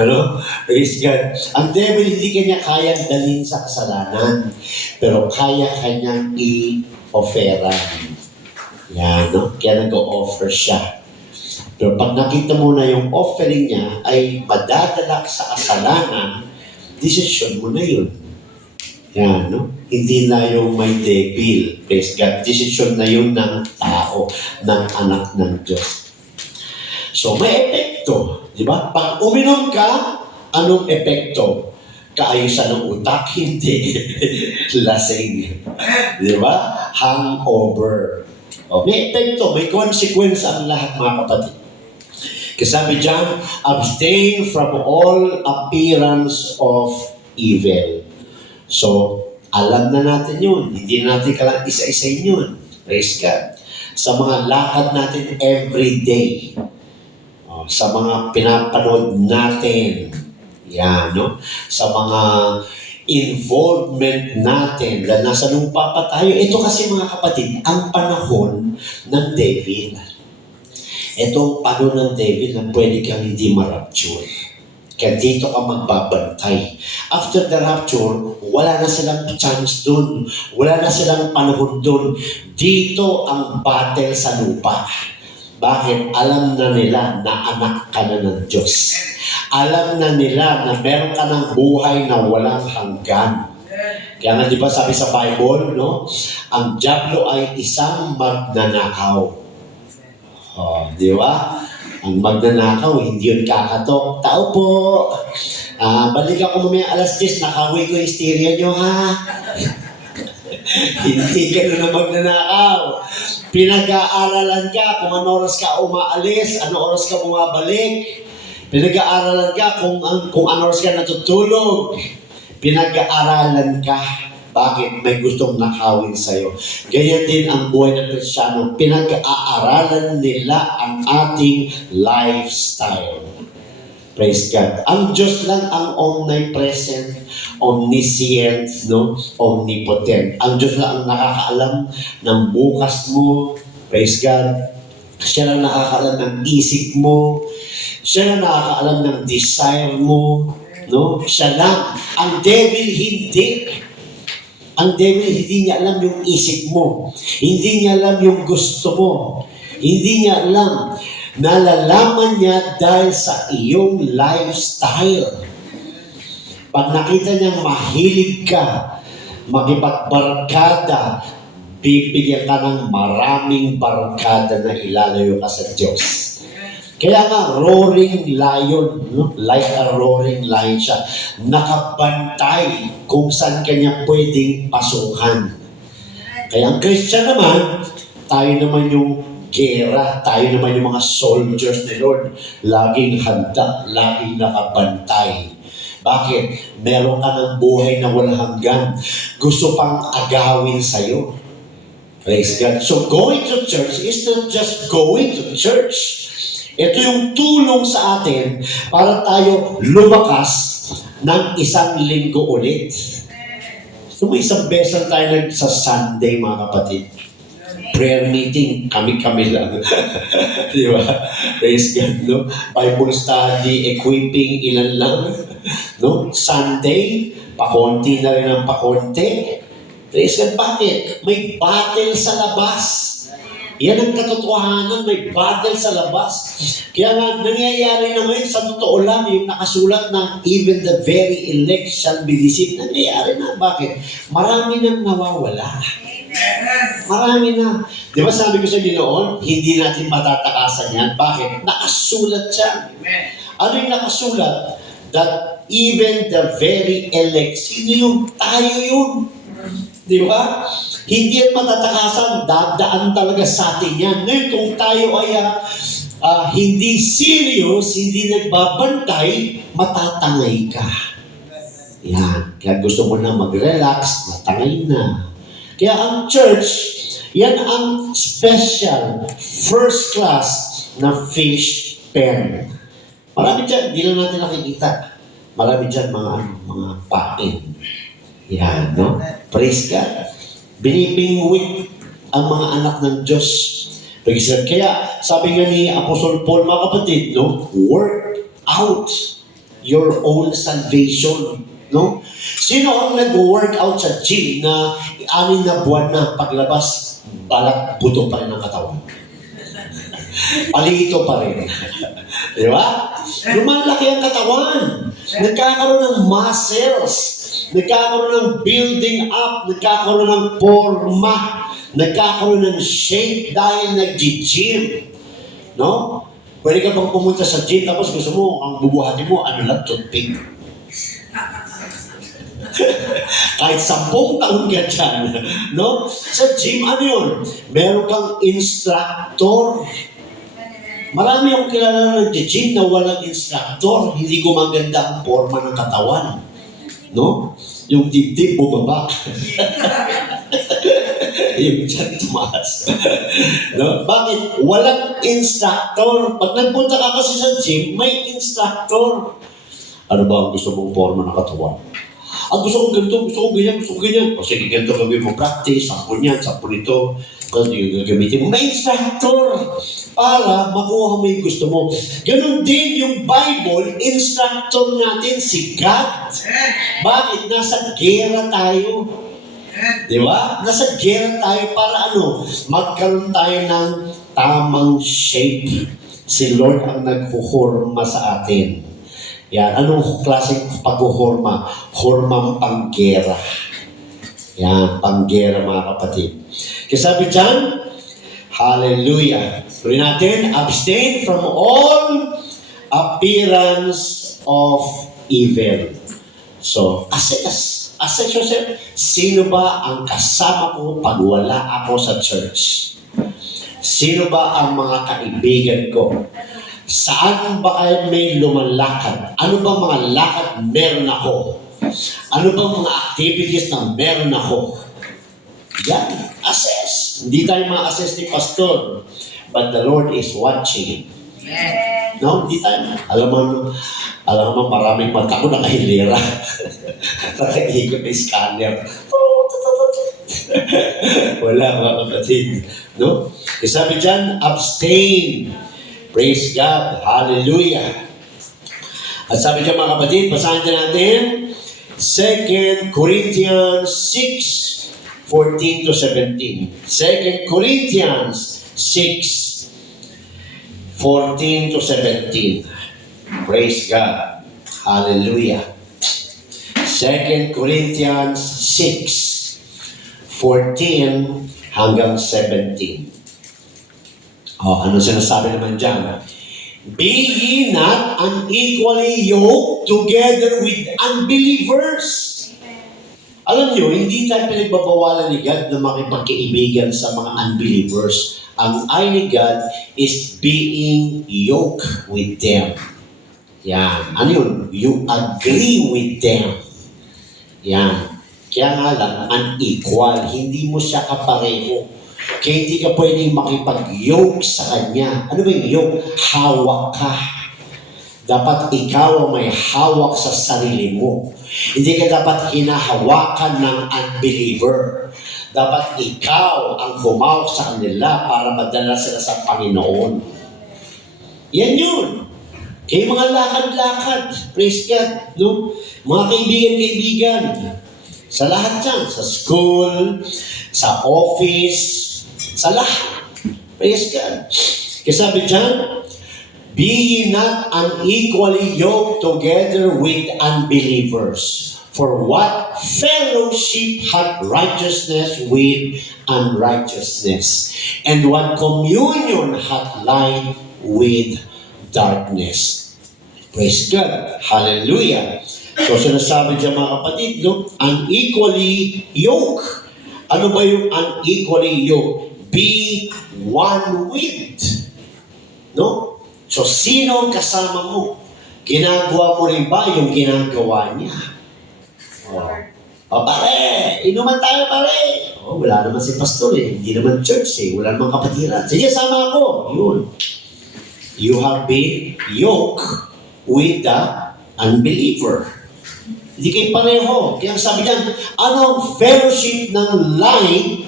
Ano? Praise God. Ang devil, hindi kanya kayang dalhin sa kasalanan. Pero kaya kanyang i-offeran. Yan, no? Kaya nag-o-offer siya. Pero pag nakita mo na yung offering niya ay madadala sa kasalanan, desisyon mo na yun. Yan, no? Hindi na yung may devil. Praise God. Desisyon na yun ng tao, ng anak ng Diyos. So, may epekto. Di ba? Pag uminom ka, anong epekto? Kaayusan ng utak? Hindi. Lasing. Di ba? Hangover. O, may epekto, may consequence ang lahat, mga kapatid. Kasi sabi dyan, abstain from all appearance of evil. So, alam na natin yun. Hindi natin kailangan isa-isayin yun. Praise God. Sa mga lakad natin every day, sa mga pinapanood natin, yan, no? Sa mga involvement natin, dahil nasa lupa pa tayo. Ito kasi mga kapatid, ang panahon ng devil. Ito ang panahon ng devil na pwede kang hindi ma-rapture. Kaya dito ka magbabantay. After the rapture, wala na silang chance dun. Wala na silang panahon dun. Dito ang battle sa lupa. Bakit? Alam na nila na anak ka na ng Diyos. Alam na nila na meron ka ng buhay na walang hanggan. Kaya nga di ba sabi sa Bible, no? Ang dyablo ay isang magnanakaw. Oh, di ba? Ang magnanakaw, hindi yun kakatok. Tao po! Balik ako mamaya alas 10, nakaway ko yung stereo nyo, ha? Hindi ka na magnanakaw. Pinag-aaralan ka kung ano oras ka umaalis, ano oras ka bumabalik. Pinag-aaralan ka kung ano oras ka natutulog. Pinag-aaralan ka. Bakit? May gustong nakawin sa'yo. Ganyan din ang buhay ng Kristiyano. Pinag-aaralan nila ang ating lifestyle. Praise God. Ang Diyos lang ang omnipresent, omniscient, no? Omnipotent. Ang Diyos lang ang nakakaalam ng bukas mo. Praise God. Siya lang nakakaalam ng isip mo. Siya lang nakakaalam ng desire mo. No? Siya lang. Ang devil hindi. Ang devil hindi niya alam yung isip mo. Hindi niya alam yung gusto mo. Hindi niya alam. Nalalaman niya dahil sa iyong lifestyle. Pag nakita niyang mahilig ka, makipagbarkada, bibigyan ka ng maraming barkada na ilalayo ka sa Diyos. Kaya nga, roaring lion, no? Like a roaring lion siya. Nakabantay kung saan kanya pwedeng pasukan. Kaya ang Christian naman, tayo naman yung gera, tayo naman yung mga soldiers ni Lord. Laging handa, laging nakabantay. Bakit? Meron ka ng buhay na walang hanggan. Gusto pang agawin sa'yo. Praise God. So going to church is not just going to church. Ito yung tulong sa atin para tayo lumakas ng isang linggo ulit. So may isang beses tayo sa Sunday, mga kapatid. Prayer meeting, kami-kami lang. Di ba? Praise God, no? Bible study, equipping, ilan lang. No? Sunday, pakonti na rin ang pakonti. Praise God, bakit? May battle sa labas. Yan ang katotohanan, may battle sa labas. Kaya nga, nangyayari na ngayon, sa totoo lang, yung nakasulat na even the very elect shall be deceived. Nangyayari na. Bakit? Marami nang nawawala. Marami na. Di ba sabi ko sa inyo noon, hindi natin matatakasan yan. Bakit? Nakasulat siya. Ano yung nakasulat? That even the very elect, sino yung tayo yun? Di ba? Hindi yan matatakasan, dadaan talaga sa atin yan. Ngayon, kung tayo ay hindi serious, hindi nagbabantay, matatangay ka. Yan. Kaya gusto mo na mag-relax, matangay na. Kaya ang church, yan ang special, first class na fish pen. Marami dyan, hindi lang natin nakikita. Marami dyan mga pain. Yan, no? Praise God. Binibingwit ang mga anak ng Diyos. Kaya sabi nga ni Apostle Paul, mga kapatid, no? Work out your own salvation. No? Sino ang nag-work out sa gym na 6 na buwan na paglabas, balat buto pa rin ang katawan? Palito pa rin. Di ba? Lumalaki ang katawan. Nagkakaroon ng muscles. Nagkakaroon ng building up. Nagkakaroon ng forma. Nagkakaroon ng shape dahil nag-gym. No? Pwede ka bang pumunta sa gym tapos gusto mo, ang bubuhatin mo, ano lang, toothpick. Kahit 10 taon ka dyan. No? Sa gym, ano yun? Meron kang instructor. Marami akong kilala ng gym na walang instructor. Hindi gumaganda ang forma ng katawan. No? Yung dibdib bumaba. Yung dyan tumaas. No? Bakit? Walang instructor. Pag nagpunta ka kasi sa gym, may instructor. Ano ba ang gusto mong forma ng katawan? Ang gusto ko ganito, gusto ko ganyan, gusto ko ganyan. O sige, ganito gawin mo practice, 10 niyan, 10 nito. Kung yung gagamitin mo, may instructor para makuha mo yung gusto mo. Ganon din yung Bible, instructor natin si God. Bakit? Nasa gera tayo. Di ba? Nasa gera tayo para ano? Magkaroon tayo ng tamang shape. Si Lord ang naghuhorma sa atin. Yan. Anong klaseng paghuhorma? Hormang panggera. Yan. Panggera, mga kapatid. Kaya sabi dyan, hallelujah. Tuloy natin, abstain from all appearance of evil. So, assess yourself. Sino ba ang kasama ko pag wala ako sa church? Sino ba ang mga kaibigan ko? Saan ba kayo may lumalakad? Ano ba mga lakad meron ako? Ano ba mga activities na meron ako? Yan, assess. Hindi tayo ma-assess ni Pastor. But the Lord is watching. No, hindi tayo. Alam mo, maraming mata ko nakahilera. Nakaikot na scanner. Wala, mga kapatid. No? Kasi sabi dyan, abstain. Praise God. Hallelujah. At sabi dyan, mga kapatid, basahin din natin 2 Corinthians 6:14 to 17. 2 Corinthians 6:14 to 17. Praise God. Hallelujah. 2 Corinthians 6:14 hanggang 17. Ano sinasabi naman dyan? Be ye not unequally yoked together with unbelievers. Alam nyo, hindi tayo pinagbabawalan ni God na makipagkaibigan sa mga unbelievers. Ang ay ni God is being yoked with them. Yan. Ano yun? You agree with them. Yan. Kaya nga lang, unequal. Hindi mo siya kapareho. Kaya hindi ka pwedeng makipag-yoke sa kanya. Ano ba yung yoke? Hawak ka. Dapat ikaw ang may hawak sa sarili mo. Hindi ka dapat hinahawakan ng unbeliever. Dapat ikaw ang humawak sa kanila para madala sila sa Panginoon. Yan yun. Kaya mga lakad-lakad, praise God, no? Mga kaibigan-kaibigan, sa lahat yan, sa school, sa office, sa lahat. Praise God. Kaya sabi dyan, be ye not unequally yoked together with unbelievers. For what fellowship hath righteousness with unrighteousness? And what communion hath light with darkness? Praise God. Hallelujah. So sinasabi dyan, mga kapatid, no? Unequally yoked. Ano ba yung unequally yoked? Be one with. No? So, sino kasama mo? Ginagawa mo rin ba yung ginagawa niya? Pare, inuman tayo, pare. Wala naman si pastor eh. Hindi naman church eh. Wala naman kapatiran. Sige, sama ako. Yun. You have been yoked with the unbeliever. Hindi kayo pareho. Kaya sabi niyan, anong fellowship ng light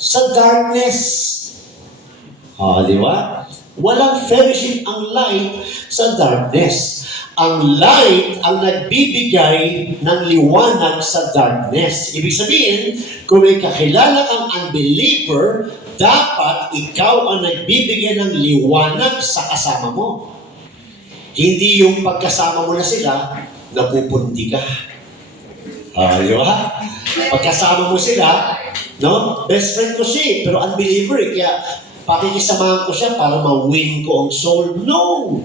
sa darkness? Di ba? Walang fellowship ang light sa darkness. Ang light ang nagbibigay ng liwanag sa darkness. Ibig sabihin, kung may kakilala kang unbeliever, dapat ikaw ang nagbibigay ng liwanag sa kasama mo. Hindi yung pagkasama mo na sila, napupundi ka. Di ba? Pagkasama mo sila, no? Best friend ko siya, pero unbeliever. Kaya pakikisamahan ko siya para ma-win ko ang soul. No!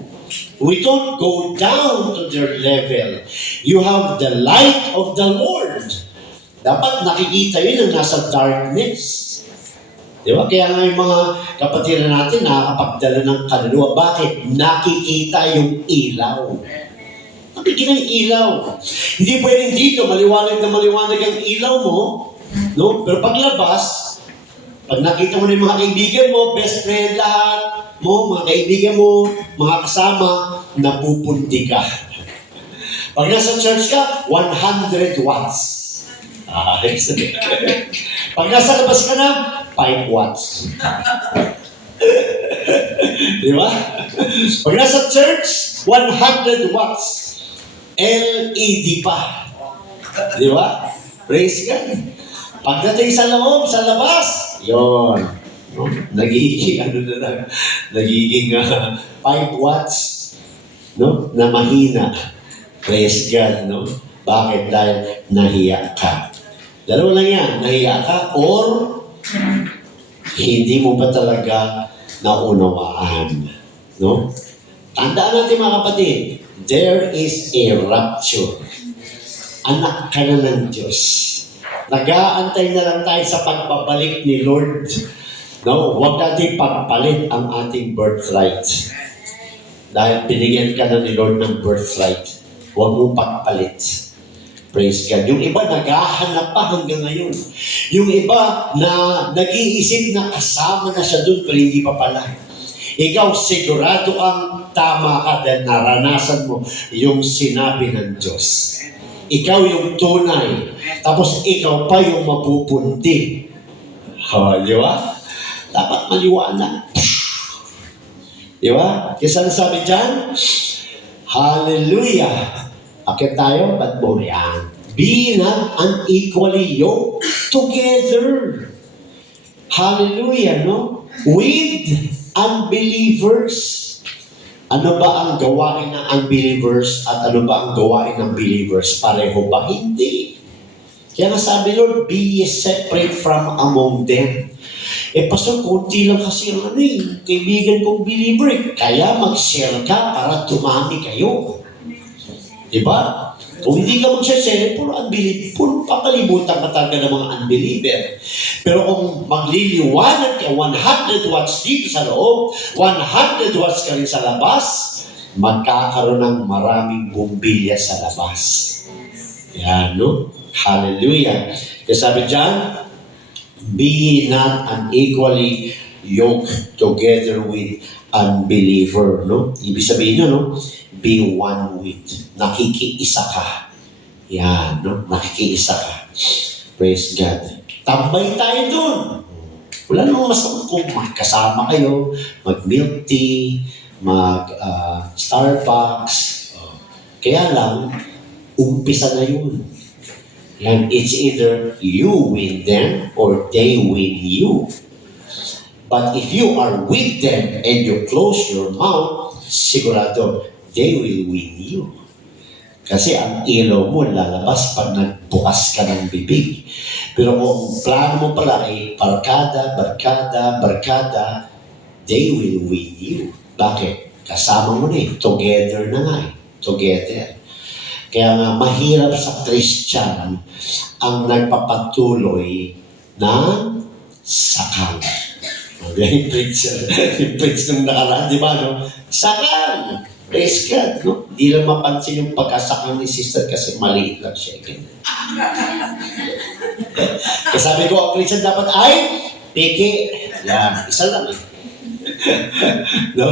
We don't go down to their level. You have the light of the Lord. Dapat nakikita yun ang nasa darkness. Di ba? Kaya nga yung mga kapatiran natin nakakapagdala ng kaluluwa. Bakit? Nakikita yung ilaw. Nakikita yung ilaw. Hindi pwedeng dito maliwanag na maliwanag ang ilaw mo, no? Pero paglabas, pag nakita mo na yung mga kaibigan mo, best friend lahat mo, mga kaibigan mo, mga kasama, napupunti ka. Pag nasa church ka, 100 watts. Pag nasa labas ka na, 5 watts. Di ba? Pag nasa church, 100 watts. LED pa. Di ba? Praise God. Pagdating sa loob, sa labas, yun. No? Nagiging, nagiging 5 watts, no? Na mahina. Praise God, no? Bakit? Dahil nahiya ka. Dalawa lang yan, nahiya ka or hindi mo ba talaga naunawaan. No? Tandaan natin mga kapatid, there is a rapture. Anak ka na ng Diyos. Nag-aantay na lang tayo sa pagbabalik ni Lord. No? Huwag natin pagpalit ang ating birthright. Dahil binigyan ka na ni Lord ng birthright. Huwag mo pagpalit. Praise God. Yung iba naghahanap pa hanggang ngayon. Yung iba na nag-iisip na kasama na siya doon pero hindi pa pala. Ikaw sigurado ang tama ka dahil naranasan mo yung sinabi ng Diyos. Ikaw yung tunay. Tapos ikaw pa yung mapupunti. Di ba? Dapat maliwanag. Di ba? Kasi ano sabi dyan? Hallelujah! Akit tayo, ba't mo yan? Be not unequally yoked together. Hallelujah, no? With unbelievers. Ano ba ang gawain ng unbelievers at ano ba ang gawain ng believers? Pareho ba? Hindi. Kaya nga sabi, Lord, be separate from among them. Pastor, konti lang kasi ang kaibigan kong believer. Kaya mag-share ka para tumami kayo. Diba? Kung hindi ka mag-share, puro unbeliever, puro papalimutan ka talaga ng mga unbeliever. Pero kung magliliwanag ka, 100 watts dito sa loob, 100 watts ka rin sa labas, magkakaroon ng maraming bumbilya sa labas. Yan, no? Hallelujah. Kaya sabi dyan, be not unequally yoked together with unbeliever, no? Ibig sabihin no? Be one with. Nakikiisa ka. Yan, no? Nakikiisa ka. Praise God. Tambay tayo dun. Wala namang masama kung magkasama kayo, mag-milk tea, mag-Starbucks. Kaya lang, umpisa na yun. Yan, it's either you win them or they win you. But if you are with them and you close your mouth, sigurado, they will win you. Kasi ang ilaw mo lalabas pag nagbukas ka ng bibig. Pero kung plano mo pala ay barkada, they will win you. Bakit? Kasama mo na together na nga together. Kaya nga mahirap sa Christian ang nagpapatuloy ng sakal. Yung preach nung nakaraan, di ba, no? Sakal! Praise God, no? Di lang mapansin yung pagkasakal ni sister kasi maliit lang siya. Kasi sabi ko, ang Christian dapat ay piki. Yan, isa lang no?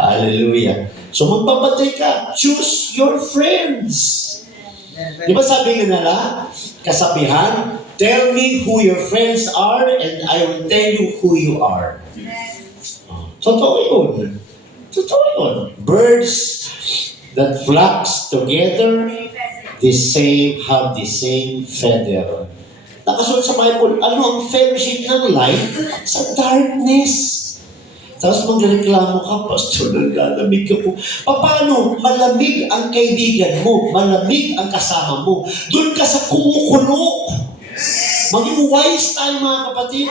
Hallelujah. So magpapatay ka. Choose your friends. Di ba sabi nga nila, kasabihan, tell me who your friends are and I will tell you who you are. Totoo yun. Totoo yun. Birds that flocks together, have the same feather. Nakasulat sa Bible, ano ang fellowship ng light sa darkness? Tapos magreklamo ka, Pastor, naglalamig ako. Paano? Malamig ang kaibigan mo. Malamig ang kasama mo. Doon ka sa kumukulo. Maging wise tayo, mga kapatid.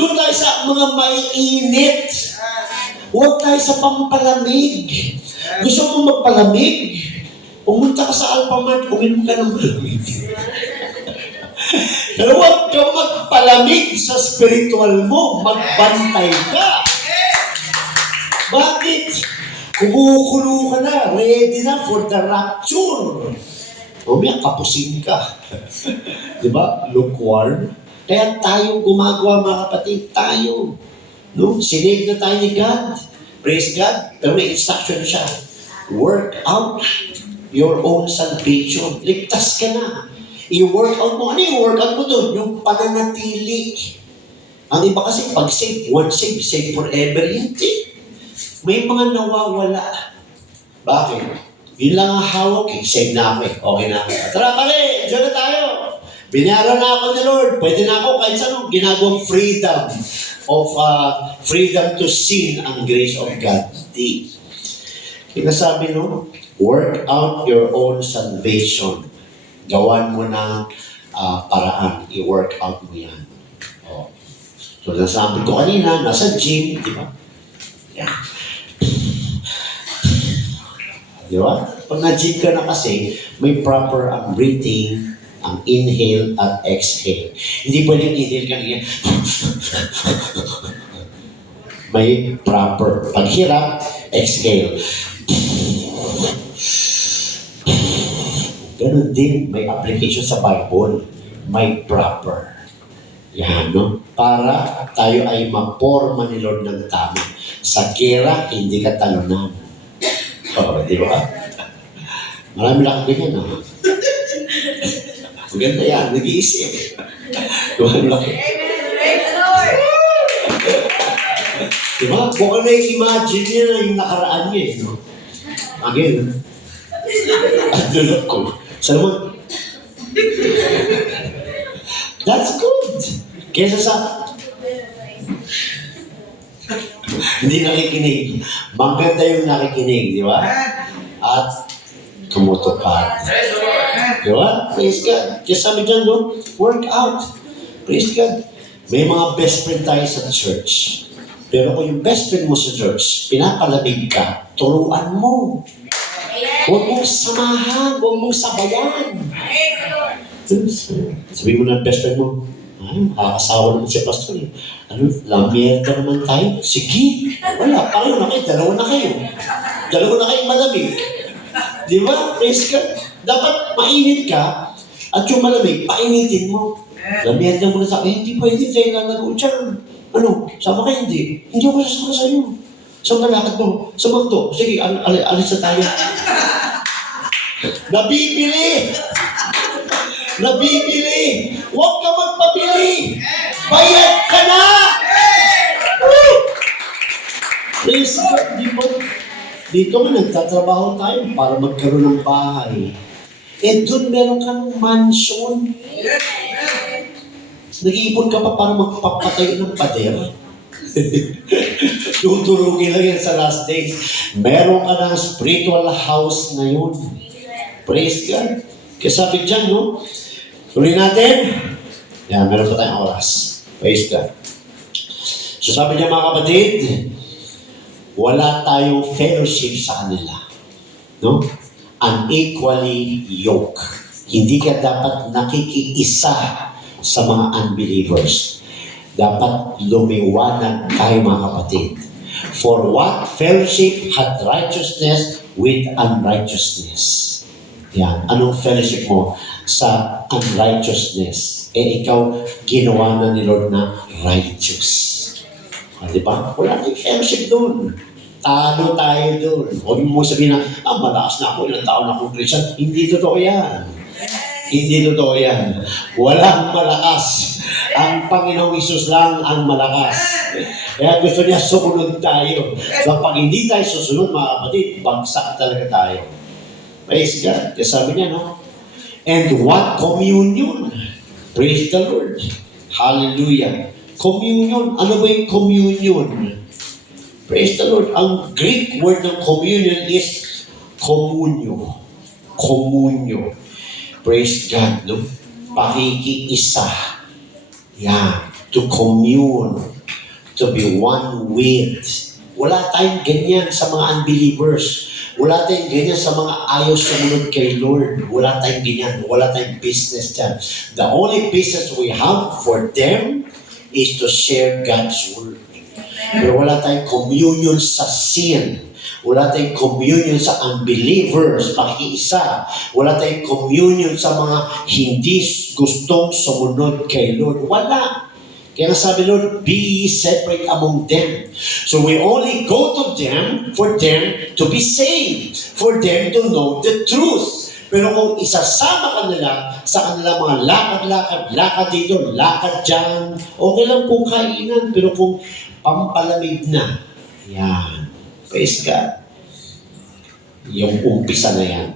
Doon tayo sa mga maiinit. Huwag tayo sa pampalamig. Gusto mo magpalamig? Pumunta ka sa Alphamart, uminom ka ng malamig. Pero huwag ka magpalamig sa spiritual mo. Magbantay ka. Bakit? Kumukulo ka na, ready na for the rapture. Mamaya kapusin ka. Diba? Lukewarm. Kaya tayo gumagawa, mga kapatid, tayo. No? Sinave na tayo ni God. Praise God. Pero may instruction siya. Work out your own salvation. Ligtas ka na. I-work out mo. Ano yung work out mo doon? Yung pananatili. Ang iba kasi, pag save, once save, save forever. Hindi. May mga nawawala. Bakit? Yun lang ang hawak eh. Save na ako eh. Okay na ako. Tara pare, dyan na tayo. Binayaran na ako ni Lord. Pwede na ako kahit saan ginagawang freedom to sin ang grace of God. Di. Kaya sabi no, work out your own salvation. Gawan mo ng paraan. I-work out mo yan. Oh. So nasabi ko kanina, nasa gym, di ba? Yeah. Di ba? Pag na-gym ka na kasi, may proper ang breathing, ang inhale at exhale. Hindi pwedeng inhale ka niya. May proper. Paghirap, exhale. Ganon din, may application sa Bible. May proper. Yan, no? Para tayo ay maporma ni Lord ng tama. Sa gera, hindi ka talunan. Oo, di ba? Marami lang ganyan, no? Maganda yan, nag-iisip. Marami lang. Di ba? Kung ano yung imagine niya na yung nakaraan niya, no? Again, ang dulot ko. Salamat. That's good. Kesa sa hindi nakikinig. Maganda yung nakikinig, di ba? At tumutupad. Di ba? Praise God. Kaya sabi dyan, no? Work out. Praise God. May mga best friend tayo sa church. Pero kung yung best friend mo sa church, pinapalamig ka, turuan mo. Huwag mong samahan, huwag mong sabayan. Sabi mo na best friend mo, makakasawa naman si Pastor. Ano, lamierda naman tayo? Sige, wala, paano na kayo? Dalawa na kayo. Dalawa na kayong malamig. Di ba? Praise God. Dapat mainit ka, at yung malamig, painitin mo. Lamierda mo na sa akin, hindi pwede tayo lalago dyan. Ano, sama kayo hindi? Hindi ako sasama sa'yo. Saan ka lakad mo? Sa magdo. Sige, alis na tayo. Nabibili! Nabibili! Huwag ka magpabili! Bayad ka na! Praise God, di ba? Dito nga nagtatrabaho tayo para magkaroon ng bahay. Eh doon meron ka ng mansion. Nag-iipon ka pa para magpapatay ng pader. Tuturugin lang yan sa last days. Meron ka ng spiritual house ngayon. Praise God. Kaya sabi dyan, no? Tuloy natin. Yan, meron pa tayong oras. Praise God. So sabi niya, mga kapatid, wala tayong fellowship sa kanila. No? Unequally yoke. Hindi ka dapat nakikiisa sa mga unbelievers. Dapat lumiwanag tayo, mga kapatid. For what fellowship hath righteousness with unrighteousness? Yan. Anong fellowship mo sa unrighteousness? Eh, ikaw, ginawa na ni Lord na righteous. Di ba? Wala tayong fellowship doon. Talo tayo doon. Huwag mo sabihin na, malakas na ako, ilang taon na akong Christian. Hindi totoo yan. Hindi totoo yan. Walang malakas. Ang Panginoong Isus lang ang malakas. Kaya gusto niya sumunod tayo. So pag hindi tayo susunod, mga kapatid, bagsak talaga tayo. Praise God. Kaya sabi niya, no? And what communion? Praise the Lord. Hallelujah. Communion. Ano ba yung communion? Praise the Lord. Ang Greek word ng communion is communio. Communio. Praise God, no? Pakikiisa. Yan. To commune. To be one with. Wala tayong ganyan sa mga unbelievers. Wala tayong ganyan sa mga ayaw sumunod kay Lord. Wala tayong ganyan. Wala tayong business dyan. The only business we have for them is to share God's word. Pero wala tayong communion sa sin. Wala tayong communion sa unbelievers, pakikiisa. Wala tayong communion sa mga hindi gustong sumunod kay Lord. Wala. Kaya sabi Lord, be ye separate among them. So we only go to them for them to be saved, for them to know the truth. Pero kung isasama ka nila sa kanilang mga lakad dito, lakad dyan, okay lang kung kainan, pero kung pampalamig na, yan, praise God. Yung umpisa na yan.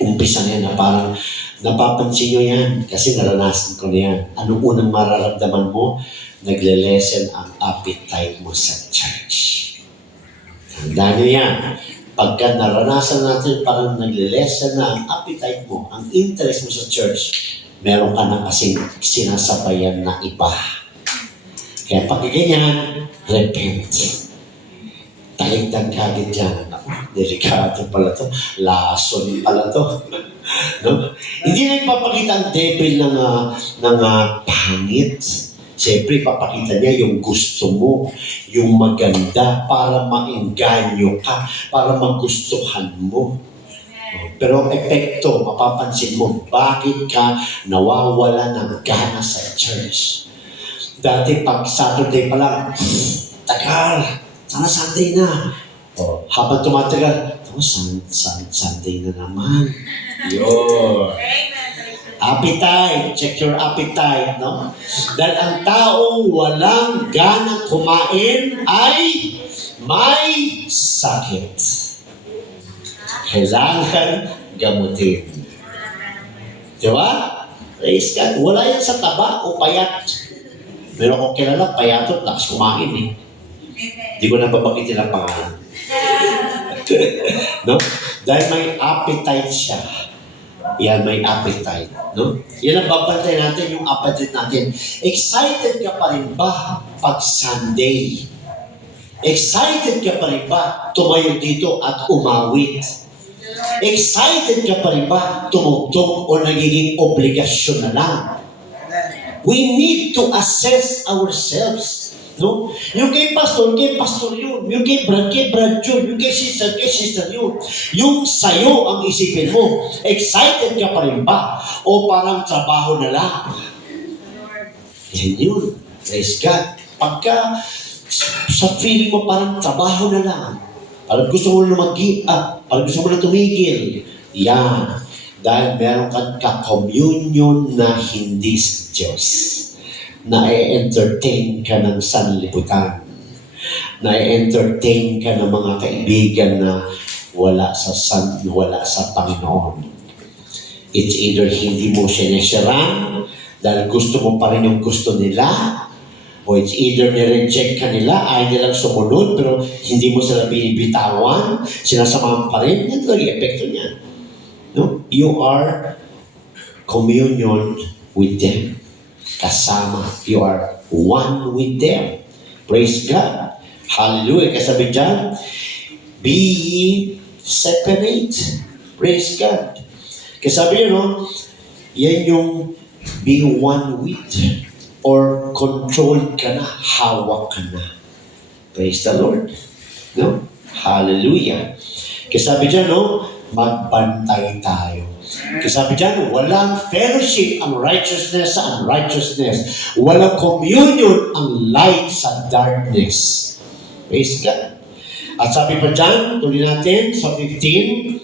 Umpisa na yan na parang napapansin nyo yan kasi naranasan ko na yan. Anong unang mararamdaman mo? Nagle-lessen ang appetite mo sa church. Tandaan nyo yan. Pagka naranasan natin parang nagle-lessen na ang appetite mo, ang interest mo sa church, meron ka na kasing sinasabayan na iba. Kaya pag ganyan, repent. Taligdag ka agad dyan. Delikado pala to. Lason pala to. No? Hindi na ipapakita ang devil ng pangit. Siyempre, ipapakita niya yung gusto mo, yung maganda, para maengganyo ka, para magustuhan mo. Pero ang epekto, mapapansin mo, bakit ka nawawala ng gana sa church? Dati pag Saturday pa lang, tagal, sana Sunday na. O, habang tumatagal, Sunday na naman. Yun. Appetite. Check your appetite, no? Dahil ang taong walang ganang kumain ay may sakit. Kailangan gamutin. Di ba? Praise God. Wala yan sa taba o payat. Pero kung kilala, payatot, lakas kumain eh. Hindi ko na babagitin ang pangalan. No? Dahil may appetite siya. Yan, may appetite. No? Yan ang babantay natin, yung appetite natin. Excited ka pa rin ba pag Sunday? Excited ka pa rin ba tumayo dito at umawit? Excited ka pa rin ba tumugtog o nagiging obligasyon na lang? We need to assess ourselves. No? Yung kay pastor yun. Yung kay Brad yun. Yung kay sister yun. Yung sa'yo ang isipin mo. Excited ka pa rin ba? O parang trabaho na lang? Yan yun. Praise God. Pagka sa feeling mo parang trabaho na lang, parang gusto mo na mag-give up, parang gusto mo na tumigil, yan. Dahil meron kang ka-communion na hindi sa Diyos. Na-entertain ka ng sanlibutan. Na-entertain ka ng mga kaibigan na wala sa Panginoon. It's either hindi mo sinesyaran dahil gusto mo pa rin yung gusto nila, o it's either nireject ka nila, ayaw nilang sumunod, pero hindi mo sila binibitawan, sinasamahan pa rin, yan talaga yung epekto niya. No? You are communion with them. Kasama. You are one with them. Praise God. Hallelujah. Kasabi dyan, be ye separate. Praise God. Kasabi yun, no? Yan yung be one with or controlled ka na, hawak ka na. Praise the Lord. No? Hallelujah. Kasabi dyan, no? Magbantay tayo. Kasi sabi dyan, walang fellowship ang righteousness sa unrighteousness. Walang communion ang light sa darkness. Praise God. At sabi pa dyan, tuloy natin sa 15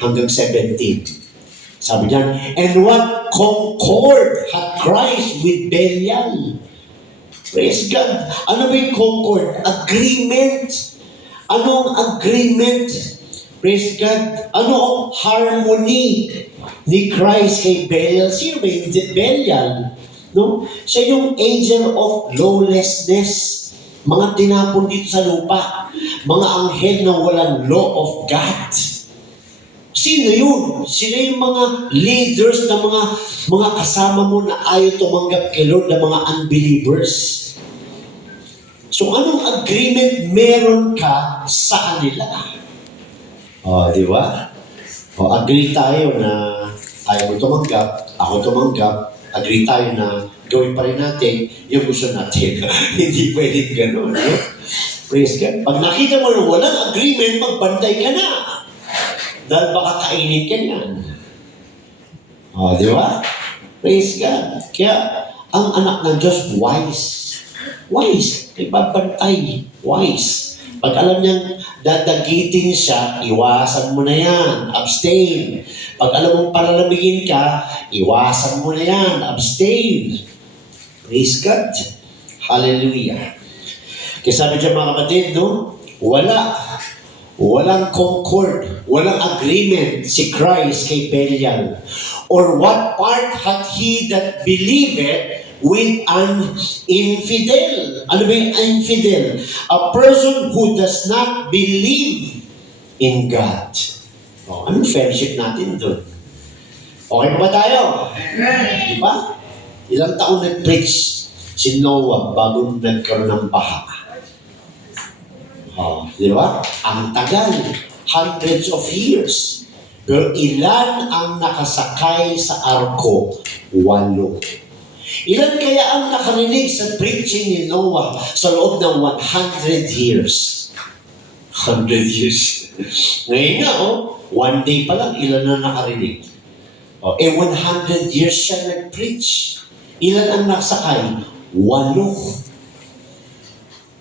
hanggang 17. Sabi dyan, and what concord hath Christ with Belial? Praise God. Ano ba yung concord? Agreement. Anong agreement? Praise God. Ano ang harmony? ni Christ kay Belial. Sino ba yung Belial? No? Siya yung angel of lawlessness. Mga tinapon dito sa lupa. Mga anghel na walang law of God. Sino yun? Sila yung mga leaders na mga kasama mo na ayaw tumanggap kay Lord na mga unbelievers. So, anong agreement meron ka sa kanila? Di ba? Agree tayo na ayaw mo tumanggap, ako tumanggap, agree tayo na gawin pa rin natin yung gusto natin. Hindi pwedeng gano'n. No? Praise God. Pag nakita mo na walang agreement, magbantay ka na. Dahil baka kainin ka niyan. Di ba? Praise God. Kaya, ang anak ng Diyos, wise. Wise. Nagbabantay. Wise. Pag alam niyang dadagitin siya, iwasan mo na yan. Abstain. Pag alam mong palalamigin ka, iwasan mo na yan. Abstain. Praise God. Hallelujah. Kaya sabi dyan mga kapatid, no? Walang concord, walang agreement si Christ kay Belial. Or what part had he that believeth with an infidel? Ano ba yung infidel? A person who does not believe in God. Anong fellowship natin doon? Okay pa ba tayo? Di ba? Ilang taon nag-preach si Noah bago nagkaroon ng baha? Di ba? Ang tagal. Hundreds of years. Pero ilan ang nakasakay sa arko? 8. Ilan kaya ang nakarinig sa preaching ni Noah sa loob ng 100 years? 100 years. Ngayon nga, one day pa lang, ilan na nakarinig? 100 years siya nag-preach. Ilan ang nakasakay? 8.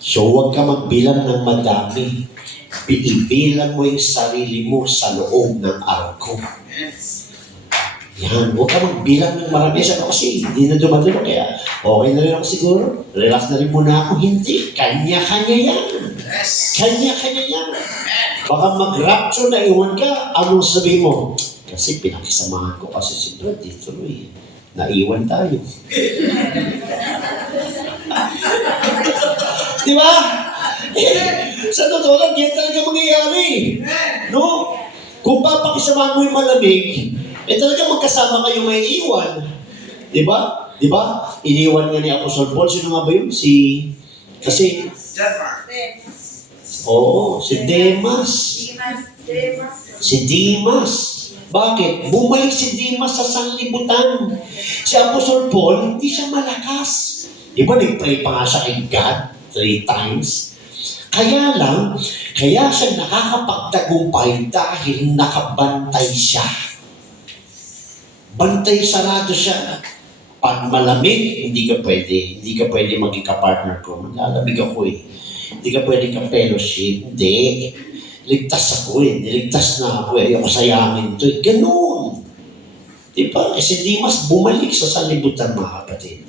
So, huwag ka magbilang ng madami. Ibilang mo yung sarili mo sa loob ng arko. Yan, huwag ka magbilang ng marami. Sabi kasi, hindi na dumadulo. Kaya, okay na rin ako siguro. Relax na rin muna ako. Hindi. Kanya-kanya yan. Kanya-kanya yan. Baka mag-rapture na iwan ka. Anong sabi mo? Kasi pinakisamahan ko. Kasi si Brad dito, naiwan tayo. Di ba? Sa totoo lang, yan talaga mangyayari. No? Kung papakisamahan mo yung malamig, talaga magkasama kayo may iwan. Di ba? Di ba? Iniwan nga ni Apostle Paul. Sino nga ba yun? Kasi... si Demas. Si Demas. Bakit? Bumalik si Demas sa sanlibutan. Si Apostle Paul, hindi siya malakas. Di ba, nag-pray pa nga siya kay God 3 times? Kaya siya nakakapagtagumpay dahil nakabantay siya. Bantay sarado siya. Pag malamig, hindi ka pwede maging ka-partner ko. Malalamig ako Hindi ka pwede ka-fellowship. Hindi. Ligtas ako Niligtas na ako Ayoko sayangin to Ganun. Diba? Si Dimas bumalik sa sanlibutan, mga kapatid.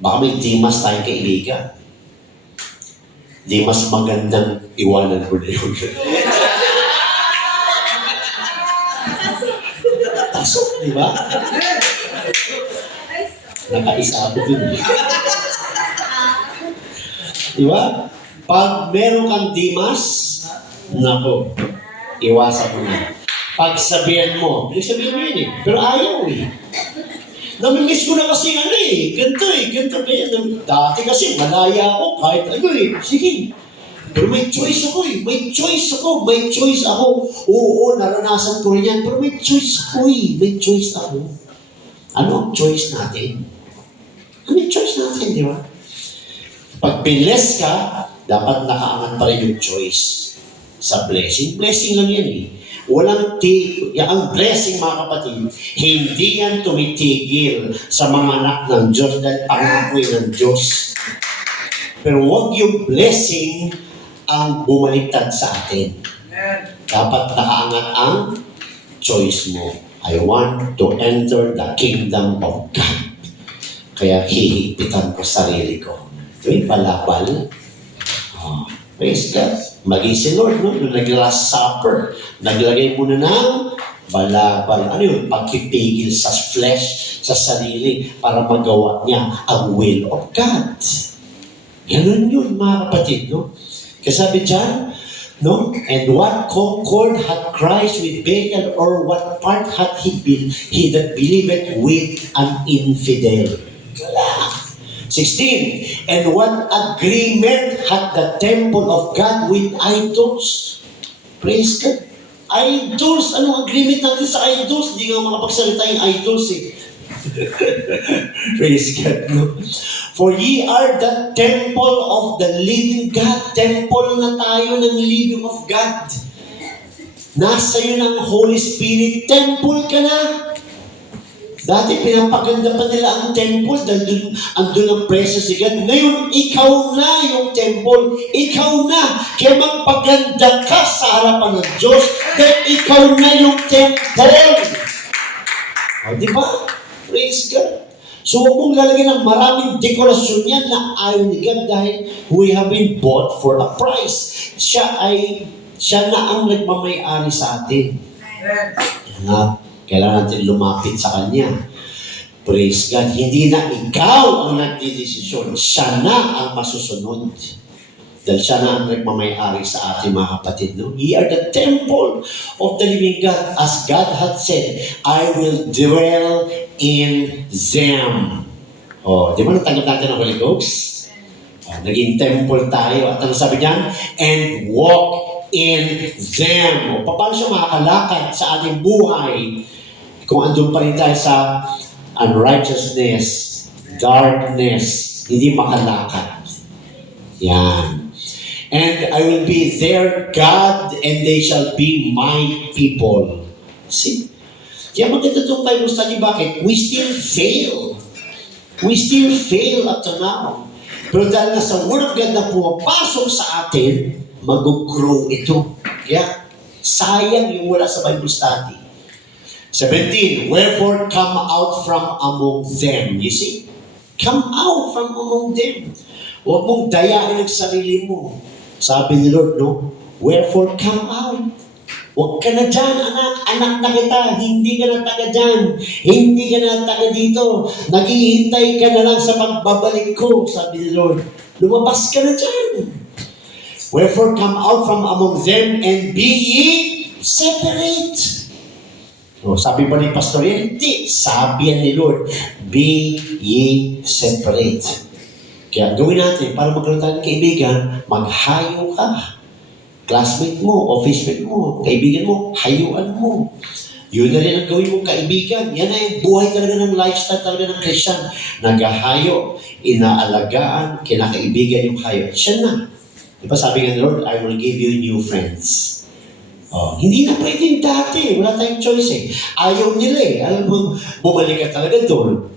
Baka may Dimas tayong kaibigan. Dimas magandang iwanan ko na yun. Pasok, di ba? Nakaisa ako dun. Di ba? Pag meron kang Dimas, nako, iwasan mo na. Pag sabihan mo, sabihin mo yun pero ayaw Namimiss ko na kasi ganito kaya. Dati kasi malaya ako kahit sige. Pero may choice ako May choice ako. Oo, naranasan ko rin yan. Pero may choice ako May choice ako. Ano ang choice natin? Ano yung choice natin, di ba? Pag bless ka, dapat nakaangat pa rin yung choice sa blessing. Blessing lang yan ang blessing, mga kapatid, hindi yan tumitigil sa mga anak ng Diyos dahil pangakoy ng Diyos. Pero huwag yung blessing ang bumaliktad sa atin. Dapat nakaangat ang choice mo. I want to enter the kingdom of God. Kaya hihipitan ko sarili ko. Ito'y palapal. Praise God. Maging si Lord, nung nag-last supper, naglagay muna ng balabal. Ano yun? Pagpipigil sa flesh, sa sarili, para magawa niya ang will of God. Ganun yun, mga kapatid, no? Kasi sabi dyan, no? And what concord had Christ with Belial, or what part had he that believeth with an infidel? Wala. 16. And what agreement had the temple of God with idols? Praise God. Idols, anong agreement natin sa idols? Hindi nga makapagsalita yung idols eh. Praise God, no? For ye are the temple of the living God. Temple na tayo ng living of God. Nasa iyo ng Holy Spirit. Temple ka na. Dati pinapaganda pa nila ang temple dahil andun ang presence ni God. Ngayon, ikaw na yung temple. Ikaw na. Kaya magpaganda ka sa harapan ng Diyos dahil ikaw na yung temple. O, di ba? Praise God. So, huwag mong lalagyan ng maraming dekorasyon yan na ayaw ni God dahil we have been bought for a price. Siya na ang nagmamay-ari sa atin. Nga, kailangan natin lumapit sa Kanya. Praise God. Hindi na ikaw ang nagdidesisyon. Siya na ang masusunod. Dahil siya na ang nagmamay-ari sa ating mga kapatid. No? Ye are the temple of the living God. As God had said, I will dwell in them. Oh, di ba natanggap natin ang Holy Ghost? Oh, naging temple tayo. At ano sabi niyan? And walk in them. O, paano siya makakalakad sa ating buhay? Kung andun pa rin tayo sa unrighteousness, darkness, hindi makalakad. Yan. And I will be their God, and they shall be my people. See? Kaya maganda itong Bible study. Bakit? We still fail. We still fail up to now. Pero dahil nasa Word of God na pumapasok sa atin, mag-grow ito. Kaya sayang yung wala sa Bible study. 17, wherefore come out from among them. You see? Come out from among them. Huwag mong dayain ang sarili mo. Sabi ni Lord, no? Wherefore come out. Huwag ka na dyan, anak. Anak na kita. Hindi ka na taga dyan. Hindi ka na taga dito. Naghihintay ka na lang sa pagbabalik ko. Sabi ni Lord, lumabas ka na dyan. Wherefore come out from among them and be ye separate. O, sabi ba ni Pastor yan? Hindi. Sabi yan ni Lord, be ye separate. Kaya gawin natin, para magkaroon tayo ng kaibigan, maghayo ka. Classmate mo, office mate mo, kaibigan mo, hayuan mo. Yun na rin ang gawin mong kaibigan. Yan ay buhay talaga ng lifestyle talaga ng Christian. Naghahayo, inaalagaan, kinakaibigan yung hayo. Siya na. Diba sabi nga ni Lord, I will give you new friends. Oh, hindi na pwede yung dati. Wala tayong choice eh. Ayaw nila eh. Alam mo, bumalik ka talaga doon.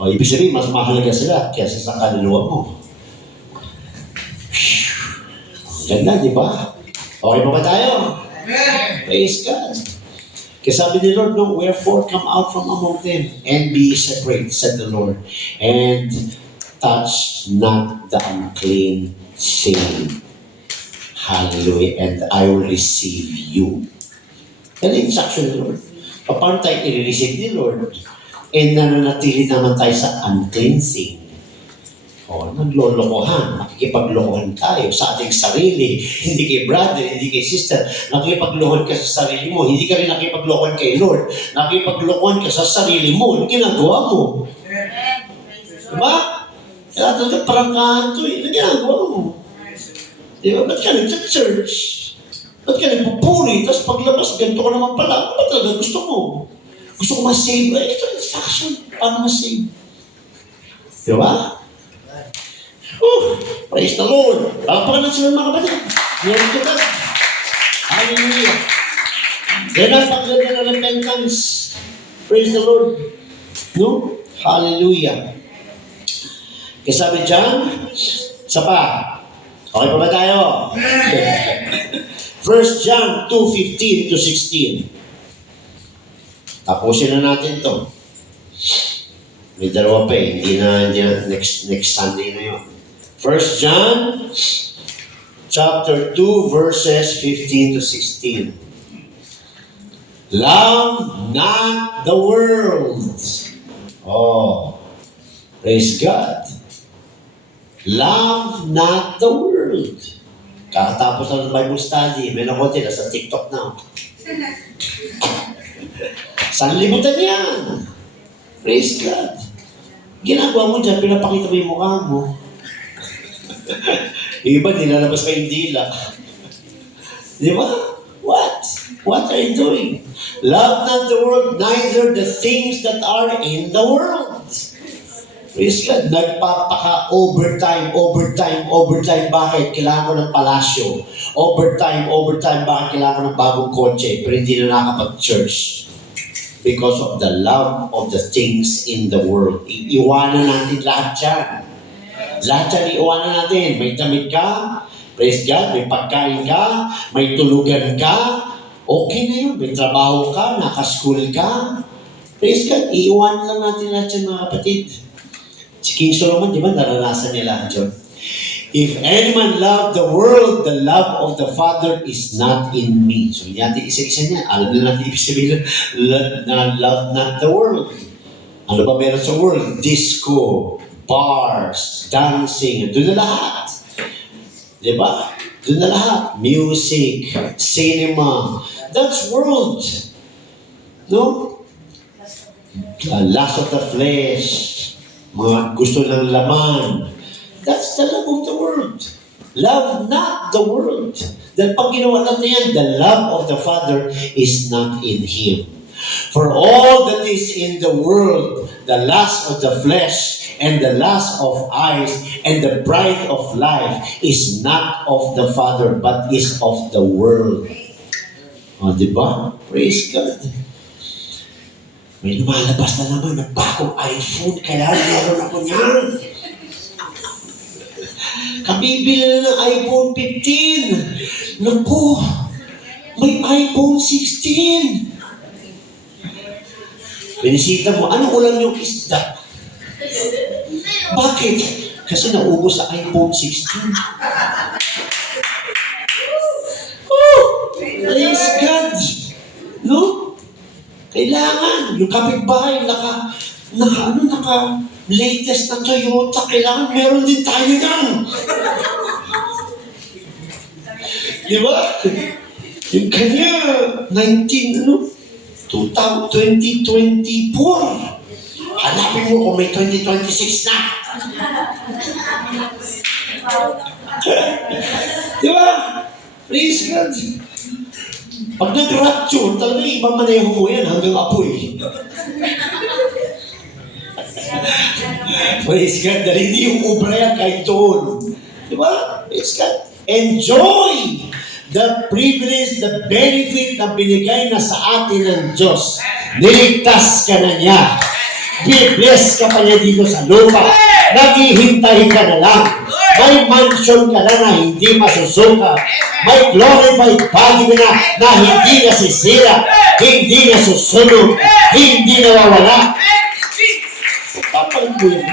Oh, ibig sabihin, mas mahalaga sila kaysa sa kaluluwa mo. Ganda, di ba? Okay pa ba tayo? Praise God. Kaya sabi ni Lord, no, wherefore come out from among them and be separate, said the Lord, and touch not the unclean thing. Hallelujah. And I will receive you. Yan ang instruction ni Lord. Paano tayo i-receive ni Lord? And nananatili naman tayo sa unclean thing. O, naglolokohan. Nakikipaglokohan tayo sa ating sarili. Hindi kay brother, hindi kay sister. Nakikipaglokohan ka sa sarili mo. Hindi ka rin nakikipaglokohan kay Lord. Nakikipaglokohan ka sa sarili mo. Ano ginagawa mo? Diba? Kaya talaga parangkahan to eh. Ano ginagawa mo? Diba? Ba't ka nag-church? Ba't ka nagpupuri? Tapos paglabas, ganito ka naman pala. Ano ba talaga gusto mo? Gusto ko ma-save. Eh, ito instruction. Paano ma-save? Diba? Praise the Lord. Palapakan na sila mga kapatid. Glory to God. Hallelujah. Yan ang paglagay ng repentance. Praise the Lord. No? Hallelujah. Kaya sabi dyan, isa pa. Okay pa ba tayo? 1 John 2:15 to 16. Tapusin na natin to. May dalawa pa eh. Hindi na next Sunday na yun. 1 John chapter 2 verses 15 to 16. Love not the world. Oh, praise God. Love not the world. Kakatapos lang ng Bible study, may nakote, nasa TikTok na. Sanlibutan yan. Praise God. Ginagawa mo dyan, pinapakita mo yung mukha mo. Yung iba, nilalabas pa yung dila. Di ba? What? What are you doing? Love not the world, neither the things that are in the world. Praise God. Nagpapaka-overtime. Bakit? Kailangan ko ng palasyo. Overtime. Bakit? Kailangan ko ng bagong kotse. Pero hindi na nakapag-church. Because of the love of the things in the world. Iiwanan natin lahat yan. Lahat yan iiwanan natin. May damit ka, praise God, may pagkain ka, may tulugan ka, okay na yun. May trabaho ka, naka-school ka. Praise God, iiwanan lang natin lahat yan mga kapatid. Si King Solomon, di ba, naranasan niya lahat yun? If any man love the world, the love of the Father is not in me. So, hindi natin isa-isa niya. Alam na natin ibig sabihin na love not the world. Ano ba meron sa world? Disco, bars, dancing, doon na lahat. Diba? Doon na lahat. Music, cinema. That's world. No? Lust of the flesh. Mga gusto ng laman. That's the love of the world. Love not the world. Dahil pag ginawa natin yan, the love of the Father is not in Him. For all that is in the world, the lust of the flesh, and the lust of eyes, and the pride of life, is not of the Father, but is of the world. O, diba? Praise God. May lumalabas na naman ng bagong iPhone. Kailangan meron ako niyan. Kabibili na ng iPhone 15. Naku, may iPhone 16. Binisita mo, anong ulam yung isda? Bakit? Kasi naubos sa iPhone 16. Oh, praise God. No? Kailangan, yung kapitbahay, latest na Toyota, kailangan meron din tayo yan. Di ba? Yung kanya, 2024. Hanapin mo kung may 2026 na. Di ba? Praise God. Pag nag-rapture, talaga ibang maneho mo yan hanggang apoy. Praise God, dahil hindi yung ubra yan kahit doon. Di ba? Praise God. Enjoy the privilege, the benefit na binigay na sa atin ng Diyos. Niligtas ka na niya. Be-bless ka pa niya dito sa lupa. Naghihintay ka na lang. May mansion ka na hindi masusuka. May glorified body ka na hindi nasisira. Hindi nasusunog. Hindi nawawala. Papalit mo yun.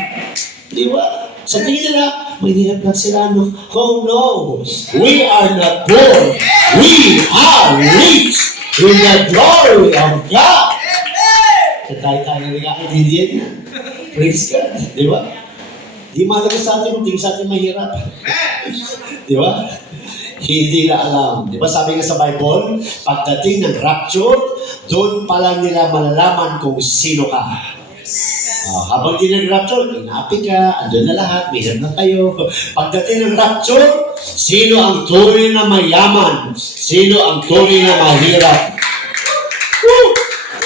Di ba? Sa tingin nila, may hirap lang sila, no? Oh no! We are not poor. We are rich in the glory of God. Tayo na nakakaintindihan yan. Praise God. Di ba? Di malaga sa atin kung tingin sa atin mahirap. Di ba? Hindi na alam. Di ba sabi nga sa Bible, pagdating ng rapture, doon pa lang nila malalaman kung sino ka. Habang di nag-rapture, inapi ka, andun na lahat, mayroon na kayo. Pagdating ng rapture, sino ang tunay na mayaman? Sino ang tunay na mahirap? Woo!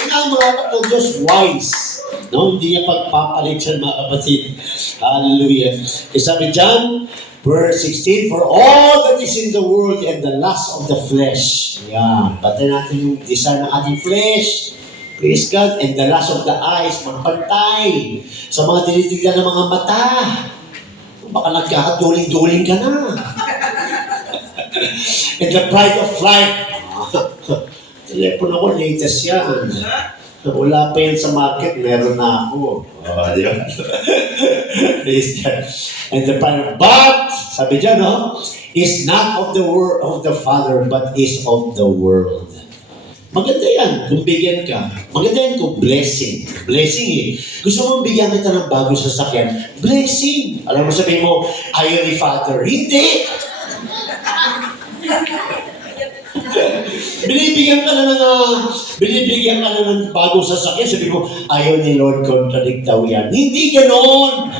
Yan ang mga anak ng Diyos, wise. No? Hindi niya pagpapalit siya, mga kapatid. Hallelujah. E sabi dyan, verse 16, for all that is in the world and the lust of the flesh. Yan. Patay natin yung desire ng ating flesh. Praise God. And the lust of the eyes, magpantay sa mga tinitignan ng mga mata. Baka nagkakaduling-duling ka na. And the pride of life. Telepono ko, latest yan. Wala pa yan sa market, meron na ako. Di ba? Praise God. And the pride of, but, sabi dyan, no? Is not of the word of the Father, but is of the world. Maganda yan kung bigyan ka. Maganda yan kung blessing. Blessing eh. Gusto mong bigyan kita ng bagong sasakyan, blessing. Alam mo sabihin mo, ayaw ni Father. Hindi! Binibigyan ka na ng bagong sasakyan, sabihin mo, ayaw ni Lord, contradict daw yan. Hindi ganon!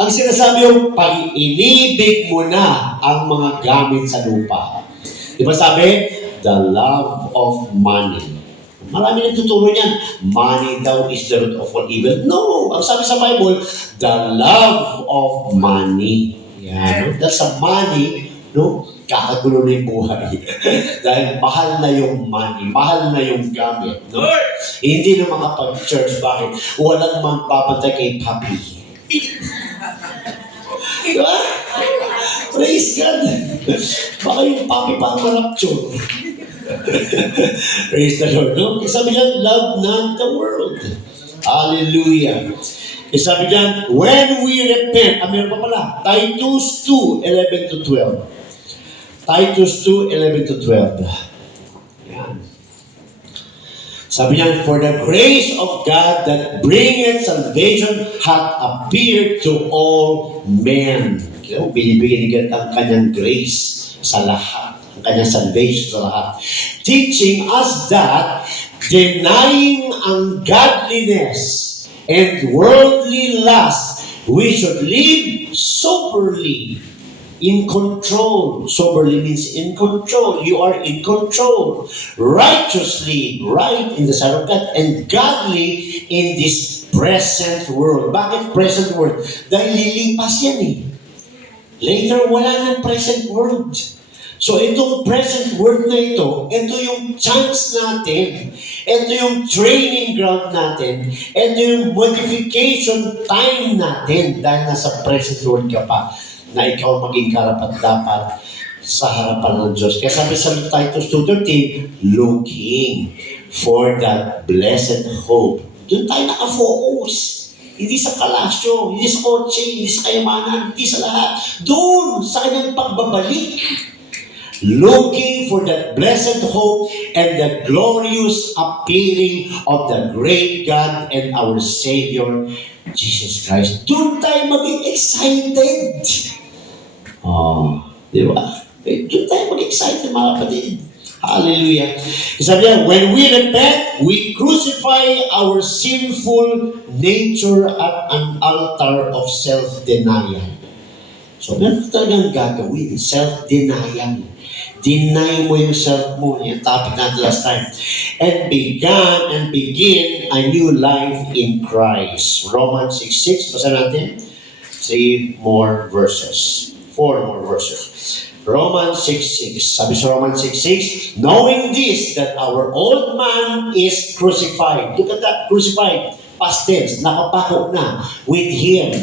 Ang sinasabi yung, pag inibig mo na ang mga gamit sa lupa. Di ba sabi? The love of money. Marami nagtuturo niyan. Money daw is the root of all evil. No! Ang sabi sa Bible, the love of money. Yan. Dahil sa money, no? Kakagulo na yung buhay. Dahil mahal na yung money, mahal na yung gamit. No? Hindi na makapag-church. Bakit? Walang magpapantay kay Papi. Diba? Praise God. Baka yung Papi pa ang marapture. Praise the Lord. No? Sabi niya, love not the world. Hallelujah. Sabi niya, when we repent, meron pa pala, Titus 2:11-12. Titus 2:11-12. Yan. Sabi niya, for the grace of God that bringeth salvation hath appeared to all men. Binibigyan ni God ang kanyang grace sa lahat. Ang kanyang salvation sa lahat. Teaching us that denying ungodliness and worldly lust, we should live soberly, in control. Soberly means in control. You are in control. Righteously, right in the sight of God, and godly in this present world. Bakit present world? Dahil lilipas yan eh. Later, wala ng present world. So itong present world na ito yung chance natin, ito yung training ground natin, ito yung modification time natin dahil nasa present world ka pa na ikaw maging karapat-dapat sa harapan ng Diyos. Kaya sabi sa Titus 2:13, looking for that blessed hope. Doon tayo naka-focus. Hindi sa kalasyo, hindi sa kotse, hindi sa kayamanan, hindi sa lahat. Doon, sa kanyang pagbabalik. Looking for that blessed hope and the glorious appearing of the great God and our Savior, Jesus Christ. Doon tayo maging excited. Di ba? Doon tayo mag-excited, mga kapatid. Hallelujah. Sabi niya, when we repent, we crucify our sinful nature at an altar of self-denial. So, meron talagang gagawin, self-denial. Deny mo yung self mo. Yung topic natin last time. And begin a new life in Christ. Romans 6:6. Basta natin. 4 more verses. Romans 6:6. Sabi sa Romans 6:6, knowing this, that our old man is crucified. Look at that, crucified. Past tense, nakapako na with Him,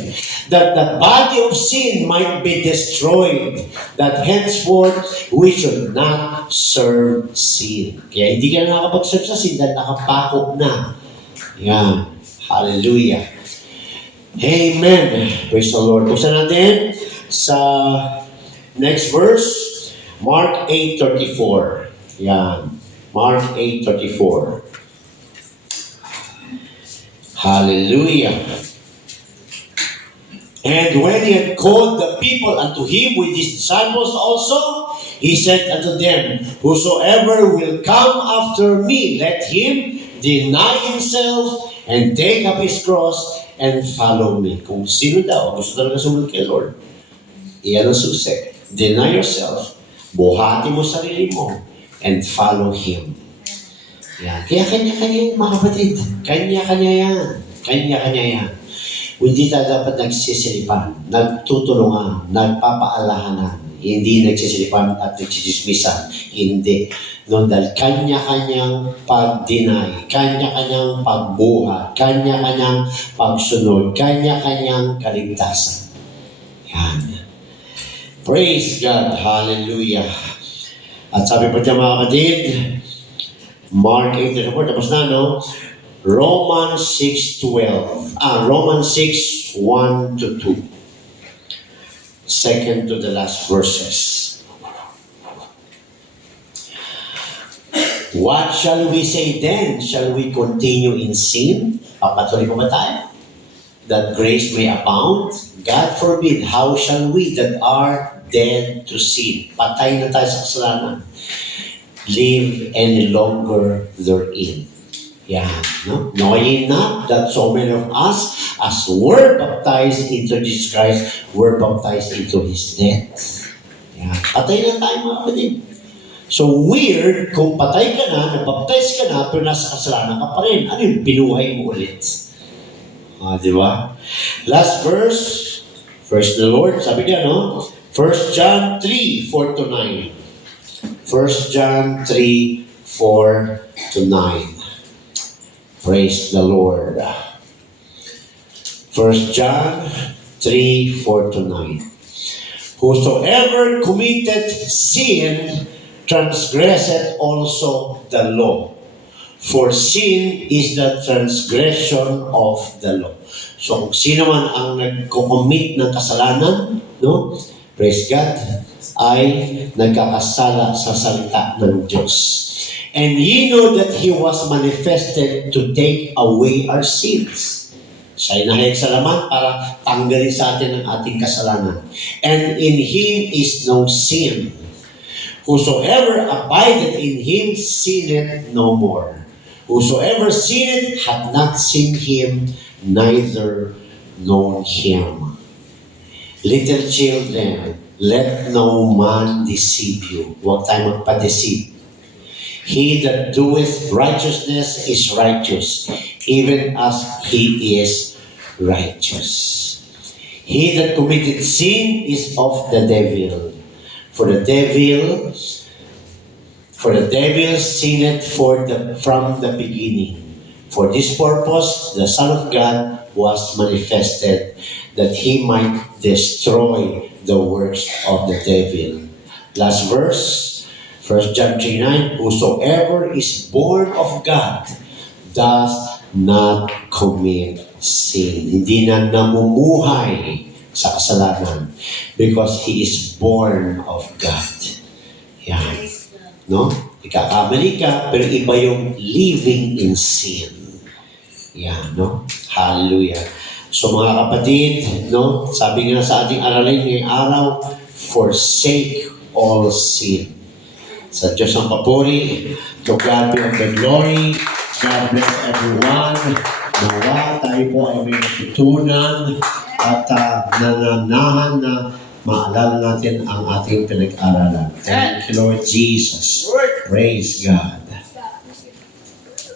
that the body of sin might be destroyed, that henceforth we should not serve sin. Kaya hindi ka na nakapag-serve sa sin dahil nakapako na. Yan. Hallelujah. Amen. Praise the Lord. Buksan natin sa next verse, Mark 8:34. Yan. Mark 8:34. Hallelujah. And when he had called the people unto him with his disciples also, he said unto them, whosoever will come after me, let him deny himself and take up his cross and follow me. Kung sino daw gusto talaga sumunod kay Lord, iyan ang susi. Deny yourself, buhati mo sarili mo, and follow Him. Yan. Kaya kanya-kanya yung mga kapatid. Kanya-kanya yan. Hindi tayo dapat nagsisilipan, nagtutulungan, nagpapaalahanan. Hindi nagsisilipan at nagsisismisan. Hindi. No, dahil kanya-kanyang pag-deny, kanya-kanyang pagbuhat, kanya-kanyang pagsunod, kanya-kanyang kaligtasan. Yan. Praise God. Hallelujah. At sabi pa dyan mga kapatid, Mark 8:34, tapos na, no? Romans 6:12. Romans 6:1-2. Second to the last verses. What shall we say then? Shall we continue in sin? Papatuloy pa ba tayo? That grace may abound? God forbid. How shall we that are dead to sin? Patay na tayo sa kasalanan. Live any longer therein. Yan, no? Knowing not that so many of us, as were baptized into Jesus Christ, were baptized into His death. Yan. Patay na tayo mga kapatid. So weird kung patay ka na, nabaptize ka na, pero nasa kasalanan ka pa rin. Ano yung binuhay mo ulit? Di ba? Last verse, first the Lord, sabi niya, no? 1 John 3, 4-9. 1 John 3, 4-9. Praise the Lord. 1 John 3, 4-9. Whosoever committed sin transgresseth also the law. For sin is the transgression of the law. So kung sino man ang nagko-commit ng kasalanan, no? Praise God, ay nagkakasala sa salita ng Diyos. And ye know that He was manifested to take away our sins. Siya ay nahayag sa laman para tanggalin sa atin ang ating kasalanan. And in Him is no sin. Whosoever abideth in Him sinneth no more. Whosoever sinneth hath not seen Him, neither known Him. Little children, let no man deceive you. Huwag tayo magpa-deceive. He that doeth righteousness is righteous, even as he is righteous. He that committed sin is of the devil. For the devil sinned from the beginning. For this purpose, the Son of God was manifested, that He might destroy the works of the devil. Last verse, 1 John 3:9, whosoever is born of God does not commit sin. Hindi na namumuhay sa kasalanan because he is born of God. Yan. No? Ikakamali ka, pero iba yung living in sin. Yan, no? Hallelujah. So mga kapatid, no? Sabi nga sa ating aralin ngayong araw, forsake all sin. Sa Diyos ang papuri, to God be the glory. God bless everyone. Nawa, tayo po ay may natutunan at nananahan na maalala natin ang ating pinag-aralan. Thank you, Lord Jesus. Praise God.